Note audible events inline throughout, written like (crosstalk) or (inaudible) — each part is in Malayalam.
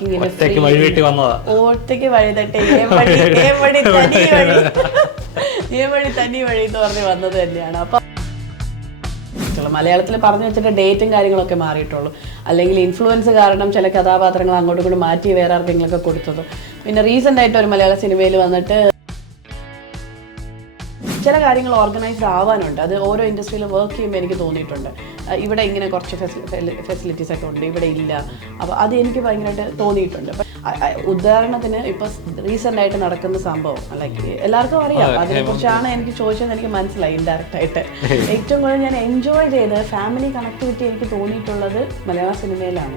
ഒറ്റയ്ക്ക് വഴി വീട്ടി വന്നതാ. ഒറ്റയ്ക്ക് വഴി തട്ടി (laughs) വഴി തനി വഴി. ഏ വഴി. തനി വഴി എന്ന് പറഞ്ഞ് വന്നത് തന്നെയാണ്. അപ്പൊ മലയാളത്തിൽ പറഞ്ഞു വെച്ചിട്ട് ഡേറ്റും കാര്യങ്ങളൊക്കെ മാറിയിട്ടുള്ളൂ. അല്ലെങ്കിൽ ഇൻഫ്ലുവൻസ് കാരണം ചില കഥാപാത്രങ്ങൾ അങ്ങോട്ടും ഇങ്ങോട്ടും മാറ്റി വേറെ ആർക്കെങ്കിലൊക്കെ കൊടുത്തതും. പിന്നെ റീസെന്റ് ആയിട്ട് ഒരു മലയാള സിനിമയിൽ വന്നിട്ട് ചില കാര്യങ്ങൾ ഓർഗനൈസ്ഡ് ആവാനുണ്ട്. അത് ഓരോ ഇൻഡസ്ട്രിയിൽ വർക്ക് ചെയ്യുമ്പോൾ എനിക്ക് തോന്നിയിട്ടുണ്ട്. ഇവിടെ ഇങ്ങനെ കുറച്ച് ഫെസിലിറ്റീസ് ഒക്കെ ഉണ്ട് ഇവിടെ ഇല്ല. അപ്പോൾ അത് എനിക്ക് ഭയങ്കരമായിട്ട് തോന്നിയിട്ടുണ്ട്. ഉദാഹരണത്തിന് ഇപ്പോൾ റീസെന്റ് ആയിട്ട് നടക്കുന്ന സംഭവം ലൈക്ക് എല്ലാവർക്കും അറിയാം. അതിനെക്കുറിച്ചാണ് എനിക്ക് ചോദിച്ചത് എനിക്ക് മനസ്സിലായി ഇൻഡയറക്റ്റ് ആയിട്ട്. ഏറ്റവും കൂടുതൽ ഞാൻ എൻജോയ് ചെയ്ത് ഫാമിലി കണക്ടിവിറ്റി എനിക്ക് തോന്നിയിട്ടുള്ളത് മലയാള സിനിമയിലാണ്.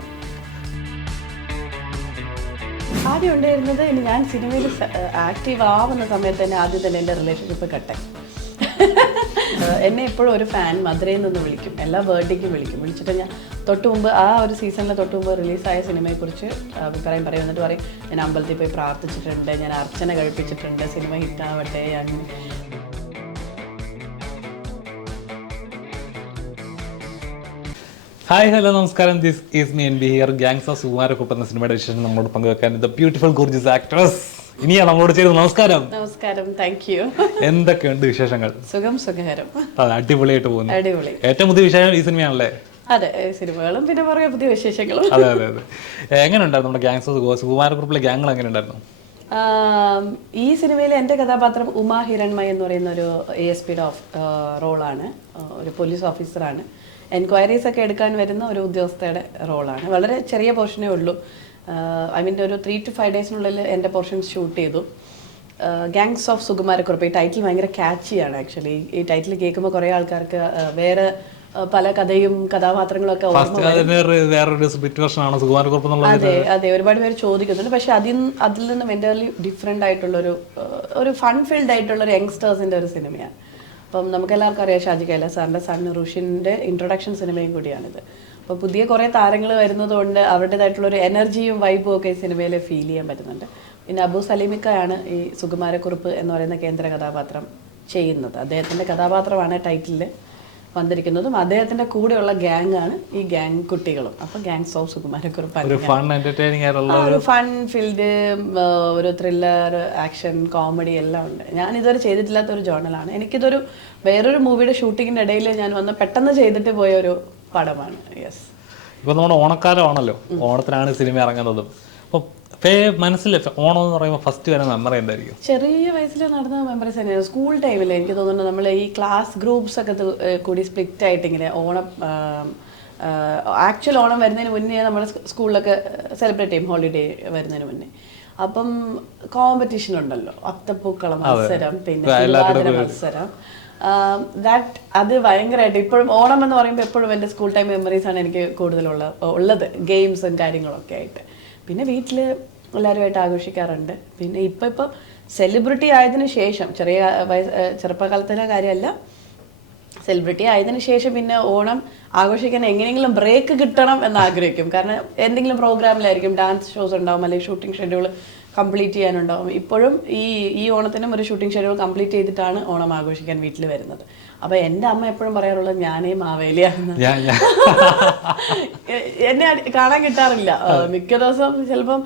ആദ്യം ഉണ്ടായിരുന്നത് ഇനി ഞാൻ സിനിമയിൽ ആക്റ്റീവ് ആവുന്ന സമയത്ത് തന്നെ ആദ്യം തന്നെ എന്റെ റിലേഷൻഷിപ്പ് കട്ടായി എന്നെ എപ്പോഴും ഒരു ഫാൻ മധുരയിൽ നിന്ന് വിളിക്കും. എല്ലാ ബർത്ത്ഡേക്കും വിളിക്കും. വിളിച്ചിട്ട് ഞാൻ തൊട്ട് മുമ്പ് ആ ഒരു സീസണിൽ തൊട്ട് മുമ്പ് റിലീസായ സിനിമയെക്കുറിച്ച് അഭിപ്രായം പറയും. എന്നിട്ട് പറയും ഞാൻ അമ്പലത്തിൽ പോയി പ്രാർത്ഥിച്ചിട്ടുണ്ട് ഞാൻ അർച്ചന കഴിപ്പിച്ചിട്ടുണ്ട് സിനിമ ഹിറ്റാവട്ടെ ഞാൻ ഹായ് ഹലോ നമസ്കാരം. This is me N B here gangs of എന്ന സിനിമയുടെ വിശേഷം നമ്മളോട് പങ്കുവെക്കാൻ the beautiful gorgeous actress Iniya നമ്മളോട് ചെയ്ത് നമസ്കാരം. നമസ്കാരം. താങ്ക് യു എന്തൊക്കെയുണ്ട് വിശേഷങ്ങൾ? സുഖം സുഖകരം. അടിപൊളിയായിട്ട് പോകുന്നു. അടിപൊളി. ഏറ്റവും പുതിയ വിശേഷം ഈ സിനിമയാണല്ലേ? അതെ സിനിമകളും പിന്നെ പുറകെ പുതിയ വിശേഷങ്ങളും. അതെ അതെ അതെ. എങ്ങനെയുണ്ടായിരുന്നു നമ്മുടെ ഗ്യാങ്സ് ഓഫ് സുകുമാരക്കുറിപ്പിലെ ഗ്യാങ്ങൾ എങ്ങനെ ഉണ്ടായിരുന്നു ഈ സിനിമയിലെ എന്റെ കഥാപാത്രം ഉമാ ഹിരൺമയ എന്ന് പറയുന്ന ഒരു എ എസ് പിയുടെ റോളാണ്. ഒരു പോലീസ് ഓഫീസറാണ്. എൻക്വയറീസ് ഒക്കെ എടുക്കാൻ വരുന്ന ഒരു ഉദ്യോഗസ്ഥയുടെ റോളാണ്. വളരെ ചെറിയ പോർഷനേ ഉള്ളൂ. ഐ മീൻ ഒരു ത്രീ ടു ഫൈവ് ഡേയ്സിനുള്ളിൽ എന്റെ പോർഷൻ ഷൂട്ട് ചെയ്തു. ഗാങ്സ് ഓഫ് സുകുമാരക്കുറിപ്പ് ഈ ടൈറ്റിൽ ഭയങ്കര ക്യാച്ചിയാണ് ആക്ച്വലി ഈ ടൈറ്റിൽ കേൾക്കുമ്പോൾ കുറേ ആൾക്കാർക്ക് വേറെ പല കഥയും കഥാപാത്രങ്ങളും ഒക്കെ ഓർമ്മ ഫസ്റ്റ് അതിന് ഒരു വേറൊരു സ്പിറ്റ് വെർഷൻ ആണ് സുകുമാരക്കുറിപ്പ് എന്നുള്ളത്. അതെ അതെ. ഒരുപാട് പേര് ചോദിക്കുന്നുണ്ട്. പക്ഷെ അതിൽ അതിൽ നിന്ന് മെന്റലി ഡിഫറെന്റ് ആയിട്ടുള്ള ഒരു ഒരു ഫൺ ഫീൽഡ് ആയിട്ടുള്ള ഒരു യങ്സ്റ്റേഴ്സിന്റെ ഒരു സിനിമയാണ്. അപ്പം നമുക്ക് എല്ലാവർക്കും അറിയാം ഷാജി കൈലാസ് സാറിന്റെ സാറിന് റുഷിന്റെ ഇൻട്രൊഡക്ഷൻ സിനിമയും കൂടിയാണിത്. അപ്പോൾ പുതിയ കുറേ താരങ്ങൾ വരുന്നതുകൊണ്ട് അവരുടേതായിട്ടുള്ളൊരു എനർജിയും വൈബും ഒക്കെ സിനിമയിൽ ഫീൽ ചെയ്യാൻ പറ്റുന്നുണ്ട്. പിന്നെ അബു സലീമിക്കയാണ് ഈ സുകുമാരക്കുറുപ്പ് എന്ന് പറയുന്ന കേന്ദ്ര കഥാപാത്രം ചെയ്യുന്നത്. അദ്ദേഹത്തിന്റെ കഥാപാത്രമാണ് ടൈറ്റിലിൽ വന്നിരിക്കുന്നതും അദ്ദേഹത്തിന്റെ കൂടെയുള്ള ഗാങ് ആണ് ഈ ഗാങ് കുട്ടികളും. അപ്പൊ gangs of Sukumarakurup fun filled ഒരു ത്രില്ലർ ആക്ഷൻ കോമഡി എല്ലാം ഉണ്ട്. ഞാൻ ഇതുവരെ ചെയ്തിട്ടില്ലാത്ത ഒരു ജേണലാണ് എനിക്കിതൊരു വേറൊരു മൂവിയുടെ ഷൂട്ടിങ്ങിന്റെ ഇടയിൽ ഞാൻ വന്ന് പെട്ടെന്ന് ചെയ്തിട്ട് പോയ ഒരു പടമാണ്. യെസ് ഇപ്പൊ നമ്മുടെ ഓണക്കാലമാണല്ലോ. ഓണത്തിനാണ് സിനിമ ഇറങ്ങുന്നതും. അപ്പൊ മനസ്സിൽ ഓണം എന്ന് പറയുമ്പോൾ ഫസ്റ്റ് വരുന്ന മെമ്മറി എന്തായിരിക്കും? ചെറിയ വയസ്സിൽ നടന്ന മെമ്മറീസ് തന്നെയാണ്. സ്കൂൾ ടൈമിൽ എനിക്ക് തോന്നുന്നു നമ്മൾ ഈ ക്ലാസ് ഗ്രൂപ്പ്സ് ഒക്കെ കൂടി സ്പ്ലിറ്റ് ആയിട്ട് ഇങ്ങനെ ഓണം ആക്ച്വൽ ഓണം വരുന്നതിന് മുന്നേ നമ്മൾ സ്കൂളിലൊക്കെ സെലിബ്രേറ്റ് ചെയ്യും ഹോളിഡേ വരുന്നതിന് മുന്നേ. അപ്പം കോമ്പറ്റീഷൻ ഉണ്ടല്ലോ. അത്തപ്പൂക്കള മത്സരം പിന്നെ തിരുവാതിര മത്സരം. ദാറ്റ് അത് ഭയങ്കരമായിട്ട് ഇപ്പോഴും ഓണം എന്ന് പറയുമ്പോൾ എപ്പോഴും എന്റെ സ്കൂൾ ടൈം മെമ്മറീസ് ആണ് എനിക്ക് കൂടുതലുള്ള ഉള്ളത്. ഗെയിംസും കാര്യങ്ങളൊക്കെ ആയിട്ട്. പിന്നെ വീട്ടിൽ എല്ലാവരുമായിട്ട് ആഘോഷിക്കാറുണ്ട്. പിന്നെ ഇപ്പം ഇപ്പം സെലിബ്രിറ്റി ആയതിനു ശേഷം ചെറിയ വയസ്സ് ചെറുപ്പകാലത്തിലെ കാര്യമല്ല. സെലിബ്രിറ്റി ആയതിനു ശേഷം പിന്നെ ഓണം ആഘോഷിക്കാൻ എങ്ങനെയെങ്കിലും ബ്രേക്ക് കിട്ടണം എന്ന് ആഗ്രഹിക്കും കാരണം എന്തെങ്കിലും പ്രോഗ്രാമിലായിരിക്കും ഡാൻസ് ഷോസ് ഉണ്ടാവും അല്ലെങ്കിൽ ഷൂട്ടിംഗ് ഷെഡ്യൂൾ കംപ്ലീറ്റ് ചെയ്യാനുണ്ടാവും. ഇപ്പോഴും ഈ ഈ ഓണത്തിനും ഒരു ഷൂട്ടിംഗ് ഷെഡ്യൂൾ കംപ്ലീറ്റ് ചെയ്തിട്ടാണ് ഓണം ആഘോഷിക്കാൻ വീട്ടിൽ വരുന്നത്. അപ്പൊ എന്റെ അമ്മ എപ്പോഴും പറയാറുള്ളത് ഞാനേ ഞാൻ എന്നെ കാണാൻ കിട്ടാറില്ല. മിക്ക ദിവസം ചിലപ്പം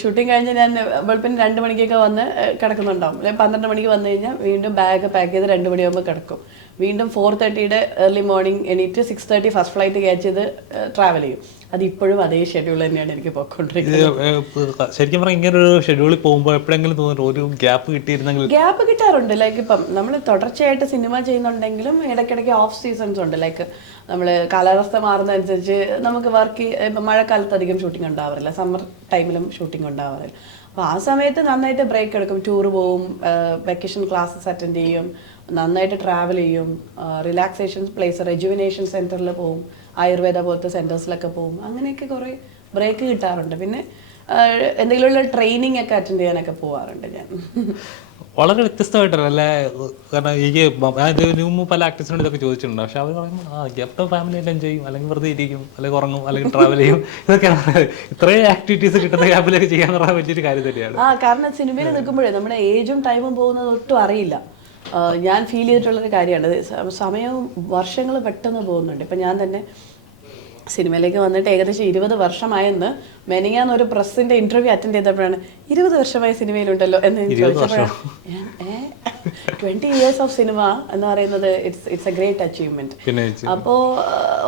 ഷൂട്ടിംഗ് കഴിഞ്ഞ് ഞാൻ വെളുപ്പിന് രണ്ട് മണിക്കൊക്കെ വന്ന് കിടക്കുന്നുണ്ടാവും. അല്ലെങ്കിൽ പന്ത്രണ്ട് മണിക്ക് വന്നു കഴിഞ്ഞാൽ വീണ്ടും ബാഗ് പാക്ക് ചെയ്ത് രണ്ട് മണിയാകുമ്പോൾ കിടക്കും. വീണ്ടും ഫോർ തേർട്ടിയുടെ ഏർലി മോർണിംഗ് എണീറ്റ് six thirty first flight catch ചെയ്ത് ട്രാവൽ ചെയ്യും. അത് ഇപ്പോഴും അതേ ഷെഡ്യൂൾ തന്നെയാണ് എനിക്ക് പോയിക്കൊണ്ടിരിക്കുന്നത്. ശരിക്കും പറഞ്ഞാൽ ഇങ്ങനെ ഒരു ഷെഡ്യൂളിൽ പോകുമ്പോൾ എപ്പോഴെങ്കിലും തോന്നുന്നു ഒരു ഗ്യാപ്പ് കിട്ടിയിരുന്നെങ്കിൽ ഗ്യാപ്പ് കിട്ടാറുണ്ട്. ലൈക്ക് ഇപ്പം നമ്മൾ തുടർച്ചയായിട്ട് സിനിമ ചെയ്യുന്നുണ്ടെങ്കിലും ഇടയ്ക്കിടയ്ക്ക് ഓഫ് സീസൺസ് ഉണ്ട്. ലൈക്ക് നമ്മൾ കാലാവസ്ഥ മാറുന്നതനുസരിച്ച് നമുക്ക് വർക്ക് ഇപ്പം മഴക്കാലത്ത് അധികം ഷൂട്ടിംഗ് ഉണ്ടാവാറില്ല. സമ്മർ ടൈമിലും ഷൂട്ടിംഗ് ഉണ്ടാവാറില്ല. അപ്പോൾ ആ സമയത്ത് നന്നായിട്ട് ബ്രേക്ക് എടുക്കും. ടൂർ പോവും വെക്കേഷൻ ക്ലാസ്സസ് അറ്റൻഡ് ചെയ്യും നന്നായിട്ട് ട്രാവൽ ചെയ്യും റിലാക്സേഷൻ പ്ലേസ് റെജുവിനേഷൻ സെന്ററിൽ പോവും. ആയുർവേദ പോലത്തെ സെന്റേഴ്സിലൊക്കെ പോകും. അങ്ങനെയൊക്കെ കുറേ ബ്രേക്ക് കിട്ടാറുണ്ട്. പിന്നെ എന്തെങ്കിലുമുള്ള ട്രെയിനിങ് ഒക്കെ അറ്റൻഡ് ചെയ്യാനൊക്കെ പോവാറുണ്ട് ഞാൻ. വളരെ വ്യത്യസ്തമായിട്ടാണ്. അല്ലേ? കാരണം എനിക്ക് മുമ്പ് പല ആക്ടേഴ്സിനോട് ഇതൊക്കെ ചോദിച്ചിട്ടുണ്ട്. പക്ഷെ അവർ പറയുമ്പോൾ ആ ഗ്യാപ്റ്റോ ഫാമിലി എല്ലാം ചെയ്യും. അല്ലെങ്കിൽ വെറുതെ ഇരിക്കും. അല്ലെങ്കിൽ ഉറങ്ങും. അല്ലെങ്കിൽ ട്രാവൽ ചെയ്യും. (laughs) ഇതൊക്കെയാണ് പറയുന്നത്. ഇത്രയും ആക്ടിവിറ്റീസ് കിട്ടുന്ന ഗ്യാപ്പിലൊക്കെ ചെയ്യാന്ന് പറയാൻ വലിയൊരു കാര്യം തന്നെയാണ്. ആ കാരണം സിനിമയിൽ നിൽക്കുമ്പോഴേ നമ്മുടെ ഏജും ടൈമും പോകുന്നത് ഒട്ടും അറിയില്ല. ഞാൻ ഫീൽ ചെയ്തിട്ടുള്ളൊരു കാര്യമാണ്. സമയവും വർഷങ്ങൾ പെട്ടെന്ന് പോകുന്നുണ്ട്. ഇപ്പം ഞാൻ തന്നെ സിനിമയിലേക്ക് വന്നിട്ട് ഏകദേശം ഇരുപത് വർഷമായെന്ന് മെനിങ്ങാന്ന് ഒരു പ്രസിന്റെ ഇന്റർവ്യൂ അറ്റൻഡ് ചെയ്തപ്പോഴാണ് ഇരുപത് വർഷമായി സിനിമയിലുണ്ടല്ലോ എന്ന് ട്വന്റി ഇയേഴ്സ് ഓഫ് സിനിമ എന്ന് പറയുന്നത് it's it's a great achievement അപ്പോ അപ്പോൾ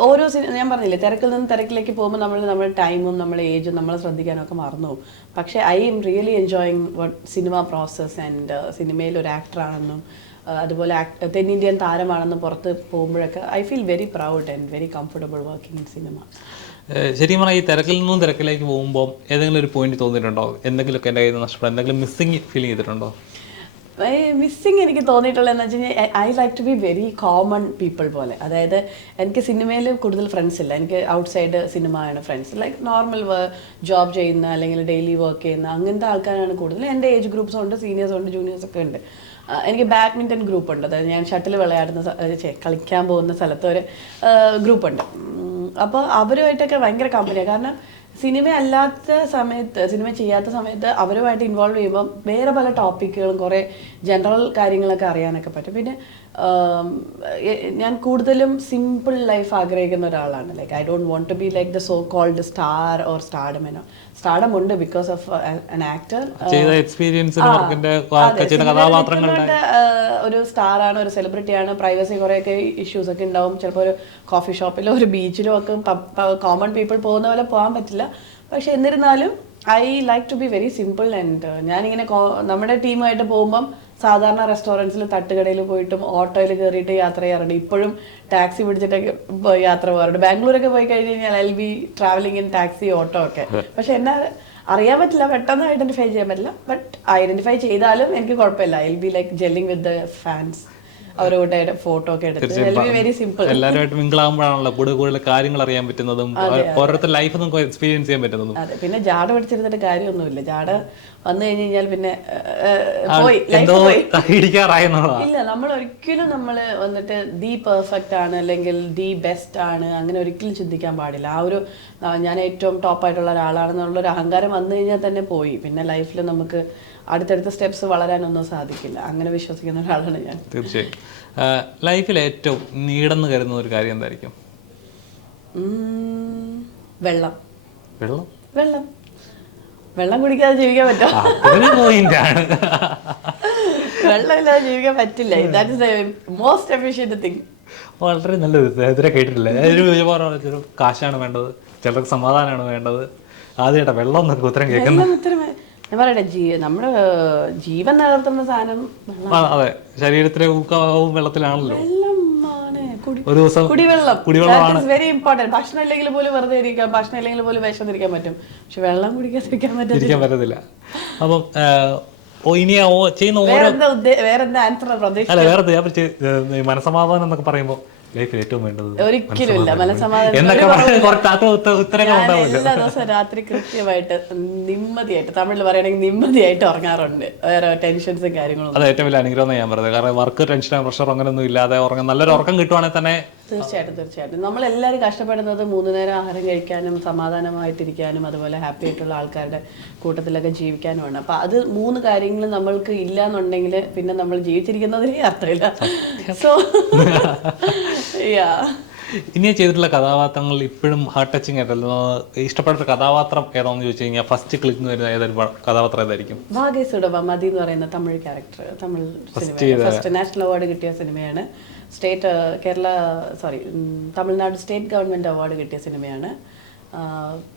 ഓരോ സിനിമ ഞാൻ പറഞ്ഞില്ലേ തിരക്കിൽ നിന്ന് തിരക്കിലേക്ക് പോകുമ്പോൾ നമ്മൾ നമ്മുടെ ടൈമും നമ്മുടെ ഏജും നമ്മളെ ശ്രദ്ധിക്കാനൊക്കെ മറന്നു പക്ഷെ പക്ഷേ I am really enjoying what cinema process and സിനിമയിൽ ഒരു ആക്ടറാണെന്നും അതുപോലെ തെന്നിന്ത്യൻ താരമാണെന്ന് പുറത്ത് പോകുമ്പോഴൊക്കെ I feel very proud and very comfortable working in cinema ശരി ശരിക്കും പറഞ്ഞാൽ ഈ തിരക്കിൽ നിന്നും തിരക്കിലേക്ക് പോകുമ്പോൾ ഏതെങ്കിലും ഒരു പോയിന്റ് തോന്നിയിട്ടുണ്ടോ? എന്തെങ്കിലുമൊക്കെ എന്റെ കയ്യിൽ നിന്ന് നഷ്ടപ്പെടും എന്തെങ്കിലും മിസ്സിങ് ഫീൽ ചെയ്തിട്ടുണ്ടോ? മിസ്സിങ് എനിക്ക് തോന്നിയിട്ടുള്ളതെന്ന് വെച്ച് കഴിഞ്ഞാൽ I like to be very common people പോലെ. അതായത് എനിക്ക് സിനിമയിൽ കൂടുതൽ ഫ്രണ്ട്സ് ഇല്ല. എനിക്ക് ഔട്ട് സൈഡ് സിനിമയാണ് ഫ്രണ്ട്സ് ലൈക്ക് നോർമൽ ജോബ് ചെയ്യുന്ന അല്ലെങ്കിൽ ഡെയിലി വർക്ക് ചെയ്യുന്ന അങ്ങനത്തെ ആൾക്കാരാണ് കൂടുതൽ എന്റെ ഏജ് ഗ്രൂപ്പ്സ് ഉണ്ട് സീനിയേഴ്സ് ഉണ്ട് ജൂനിയേഴ്സ് ഒക്കെ ഉണ്ട്. എനിക്ക് ബാഡ്മിന്റൺ ഗ്രൂപ്പ് ഉണ്ട് അതായത് ഞാൻ ഷട്ടിൽ വിളയാടുന്ന കളിക്കാൻ പോകുന്ന സ്ഥലത്ത് ഒരു ഗ്രൂപ്പ് ഉണ്ട് അപ്പോൾ അവരുമായിട്ടൊക്കെ ഭയങ്കര കമ്പനിയാണ് കാരണം സിനിമ അല്ലാത്ത സമയത്ത് സിനിമ ചെയ്യാത്ത സമയത്ത് അവരുമായിട്ട് ഇൻവോൾവ് ചെയ്യുമ്പോൾ വേറെ പല ടോപ്പിക്കുകളും കുറേ ജനറൽ കാര്യങ്ങളൊക്കെ അറിയാനൊക്കെ പറ്റും. പിന്നെ ഞാൻ കൂടുതലും സിമ്പിൾ ലൈഫ് ആഗ്രഹിക്കുന്ന ഒരാളാണ്. Like I don't want to be like the so called star or സ്റ്റാർഡമെനോ stardom ഉണ്ട് ബിക്കോസ് ഓഫ് ആൻ ആക്ടർ ഒരു സ്റ്റാർ ആണ് ഒരു സെലിബ്രിറ്റി ആണ്. പ്രൈവസി കുറേയൊക്കെ ഇഷ്യൂസ് ഒക്കെ ഉണ്ടാവും. ചിലപ്പോൾ ഒരു കോഫി ഷോപ്പിലോ ഒരു ബീച്ചിലോ ഒക്കെ കോമൺ പീപ്പിൾ പോകുന്ന പോലെ പോകാൻ പറ്റില്ല. പക്ഷെ എന്നിരുന്നാലും I like to be very simple and ഞാനിങ്ങനെ നമ്മുടെ ടീമായിട്ട് പോകുമ്പം സാധാരണ റെസ്റ്റോറന്റ്സിൽ തട്ടുകടയിൽ പോയിട്ടും ഓട്ടോയിൽ കയറിയിട്ട് യാത്ര ചെയ്യാറുണ്ട് ഇപ്പോഴും ടാക്സി പിടിച്ചിട്ടൊക്കെ യാത്ര പോകാറുണ്ട്. ബാംഗ്ലൂരൊക്കെ പോയി കഴിഞ്ഞ് കഴിഞ്ഞാൽ I be travelling in taxi auto ഒക്കെ. (laughs) പക്ഷെ എന്നെ അറിയാൻ പറ്റില്ല. പെട്ടെന്ന് ഐഡന്റിഫൈ ചെയ്യാൻ പറ്റില്ല. ബട്ട് ഐഡന്റിഫൈ ചെയ്താലും എനിക്ക് കുഴപ്പമില്ല. I be like jelling with the fans അവരോട് ഫോട്ടോ ഒക്കെ എടുത്ത്. വെരി സിമ്പിൾ എല്ലാവരുമായിട്ട് മിങ്കിളാകുമ്പോഴാണല്ലോ കൂടുതൽ കൂടുതൽ കാര്യങ്ങൾ അറിയാൻ പറ്റുന്നതും ഓരോരുത്തർ ലൈഫ് നമുക്ക് എക്സ്പീരിയൻസ് ചെയ്യാൻ പറ്റുന്നതും. അതെ പിന്നെ ജാട പഠിച്ചിരുന്നിട്ട് കാര്യമൊന്നുമില്ല. ജാട വന്നു കഴിഞ്ഞ് കഴിഞ്ഞാൽ പിന്നെ പോയി ഇല്ല നമ്മൾ ഒരിക്കലും നമ്മൾ വന്നിട്ട് ദി പെർഫെക്റ്റ് ആണ് അല്ലെങ്കിൽ ദി ബെസ്റ്റ് ആണ് അങ്ങനെ ഒരിക്കലും ചിന്തിക്കാൻ പാടില്ല. ആ ഒരു ഞാൻ ഏറ്റവും ടോപ്പായിട്ടുള്ള ഒരാളാണെന്നുള്ള ഒരു അഹങ്കാരം വന്നു കഴിഞ്ഞാൽ തന്നെ പോയി. പിന്നെ ലൈഫിൽ നമുക്ക് അടുത്തടുത്ത സ്റ്റെപ്സ് വളരാനൊന്നും സാധിക്കില്ല. അങ്ങനെ വിശ്വസിക്കുന്ന ഒരാളാണ് ഞാൻ. തീർച്ചയായും. ലൈഫിൽ ഏറ്റവും നീടെന്ന് കരുതുന്ന ഒരു കാര്യം എന്തായിരിക്കും? വെള്ളം. വെള്ളം? വെള്ളം. വെള്ളം കുടിക്കാതെ ജീവിക്കാൻ പറ്റുമോ വെള്ളം ഇല്ലാതെ ജീവിക്കാൻ പറ്റില്ല. That is most efficient thing വളരെ നല്ലൊരു ഇതുവരെ കേട്ടിട്ടില്ല. ഒരു കാശാണ് വേണ്ടത്. ചിലർക്ക് സമാധാനമാണ് വേണ്ടത്. ആദ്യമായിട്ട് വെള്ളം എന്നൊക്കെ ഉത്തരം കേൾക്കുന്നത്. ഞാൻ പറയട്ടെ ജീ നമ്മുടെ ജീവൻ നിലനിർത്തുന്ന സാധനം അതെ. ശരീരത്തിലെ ഊക്കാവും വെള്ളത്തിലാണല്ലോ. ഒരു ദിവസം കുടിവെള്ളം. കുടിവെള്ളമാണ്. വെരി ഇമ്പോർട്ടന്റ് ഭക്ഷണം ഇല്ലെങ്കിൽ പോലും വെറുതെ ഇരിക്കാം. ഭക്ഷണം ഇല്ലെങ്കിൽ പോലും വിശന്നിരിക്കാൻ പറ്റും. പക്ഷെ വെള്ളം കുടിക്കാതിരിക്കാൻ പറ്റില്ല പറ്റത്തില്ല. അപ്പം ഇനി ചെയ്യുന്ന ഓരോ വേറെന്താ ആൻസർ പ്രതീക്ഷ അല്ല വേറെ മനസമാധാനം എന്നൊക്കെ പറയുമ്പോൾ ലൈഫിൽ ഏറ്റവും വേണ്ടത് ഒരിക്കലും ഇല്ല. മനസമാധാനം എന്നൊക്കെ പറഞ്ഞ് കുറച്ച് അത് ഉത്ത- ഉത്തരങ്ങൾ ഞാൻ ഉണ്ടാവില്ല. എല്ലാ ദിവസവും രാത്രി കൃത്യമായിട്ട് നിമ്മതിയായിട്ട് തമിഴിൽ പറയുകയാണെങ്കിൽ നിമ്മതിയായിട്ട് ഉറങ്ങാറുണ്ട്. വേറെ ടെൻഷൻസും കാര്യങ്ങളും അത് ഏറ്റവും വലിയ അനുഗ്രഹം ഞാൻ പറഞ്ഞത്. കാരണം വർക്ക് ടെൻഷനോ പ്രഷറോ അങ്ങനെയൊന്നും ഇല്ലാതെ ഉറങ്ങാൻ നല്ലൊരു ഉറക്കം കിട്ടുവാണെങ്കിൽ തന്നെ തീർച്ചയായിട്ടും തീർച്ചയായിട്ടും. നമ്മൾ എല്ലാവരും കഷ്ടപ്പെടുന്നത് മൂന്ന് നേരം ആഹാരം കഴിക്കാനും സമാധാനമായിട്ടിരിക്കാനും അതുപോലെ ഹാപ്പി ആയിട്ടുള്ള ആൾക്കാരുടെ കൂട്ടത്തിലൊക്കെ ജീവിക്കാനുമാണ്. അപ്പൊ അത് മൂന്ന് കാര്യങ്ങൾ നമ്മൾക്ക് ഇല്ല എന്നുണ്ടെങ്കിൽ പിന്നെ നമ്മൾ ജീവിച്ചിരിക്കുന്നതിലേ അർത്ഥമില്ല സോ യാ (laughs) ഇനി ചെയ്തിട്ടുള്ള കഥാപാത്രങ്ങൾ ഇപ്പോഴും ഹാർട്ട് ടച്ചിങ് ആയിട്ടല്ലോ. ഇഷ്ടപ്പെട്ട കഥാപാത്രം ഏതാണെന്ന് ചോദിച്ചു കഴിഞ്ഞാൽ ഫസ്റ്റ് ക്ലിക്ക് വരുന്ന ഏതൊരു കഥാപാത്രം ഏതായിരിക്കും? മതി എന്ന് പറയുന്ന Tamil character Tamil first national award കിട്ടിയ സിനിമയാണ് state Kerala sorry Tamil Nadu state government award കിട്ടിയ സിനിമയാണ്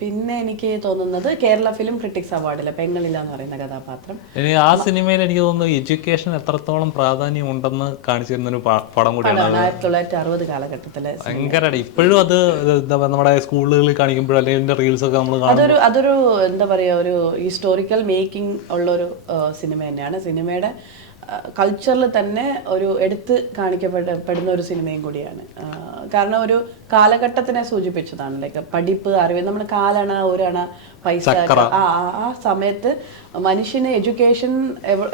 പിന്നെ എനിക്ക് തോന്നുന്നത് കേരള ഫിലിം ക്രിട്ടിക്സ് അവാർഡിലെ പെങ്ങളില്ല എന്ന് പറയുന്ന കഥാപാത്രം. ഇനി ആ സിനിമയിൽ എനിക്ക് തോന്നുന്നു എഡ്യൂക്കേഷൻ എത്രത്തോളം പ്രാധാന്യം ഉണ്ടെന്ന് കാണിച്ചിരുന്ന ഒരു പടം കൂടിയാണ് ആയിരത്തി തൊള്ളായിരത്തി അറുപത് കാലഘട്ടത്തിൽ ഭയങ്കര ഇപ്പോഴും അത് എന്താ നമ്മുടെ സ്കൂളുകളിൽ കാണിക്കുമ്പോഴും അല്ലെങ്കിൽ റീൽസ് ഒക്കെ നമ്മൾ അതൊരു അതൊരു എന്താ പറയുക ഒരു ഹിസ്റ്റോറിക്കൽ മേക്കിംഗ് ഉള്ള ഒരു സിനിമ തന്നെയാണ്. സിനിമയുടെ കൾച്ചറിൽ തന്നെ ഒരു എടുത്ത് കാണിക്കപ്പെടുന്ന ഒരു സിനിമയും കൂടിയാണ്. കാരണം ഒരു കാലഘട്ടത്തിനെ സൂചിപ്പിച്ചതാണ്. ലൈക്ക് പഠിപ്പ് അറിവ് നമ്മുടെ കാലണ ഒരണ പൈസ ആ ആ- സമയത്ത് മനുഷ്യന് എഡ്യൂക്കേഷൻ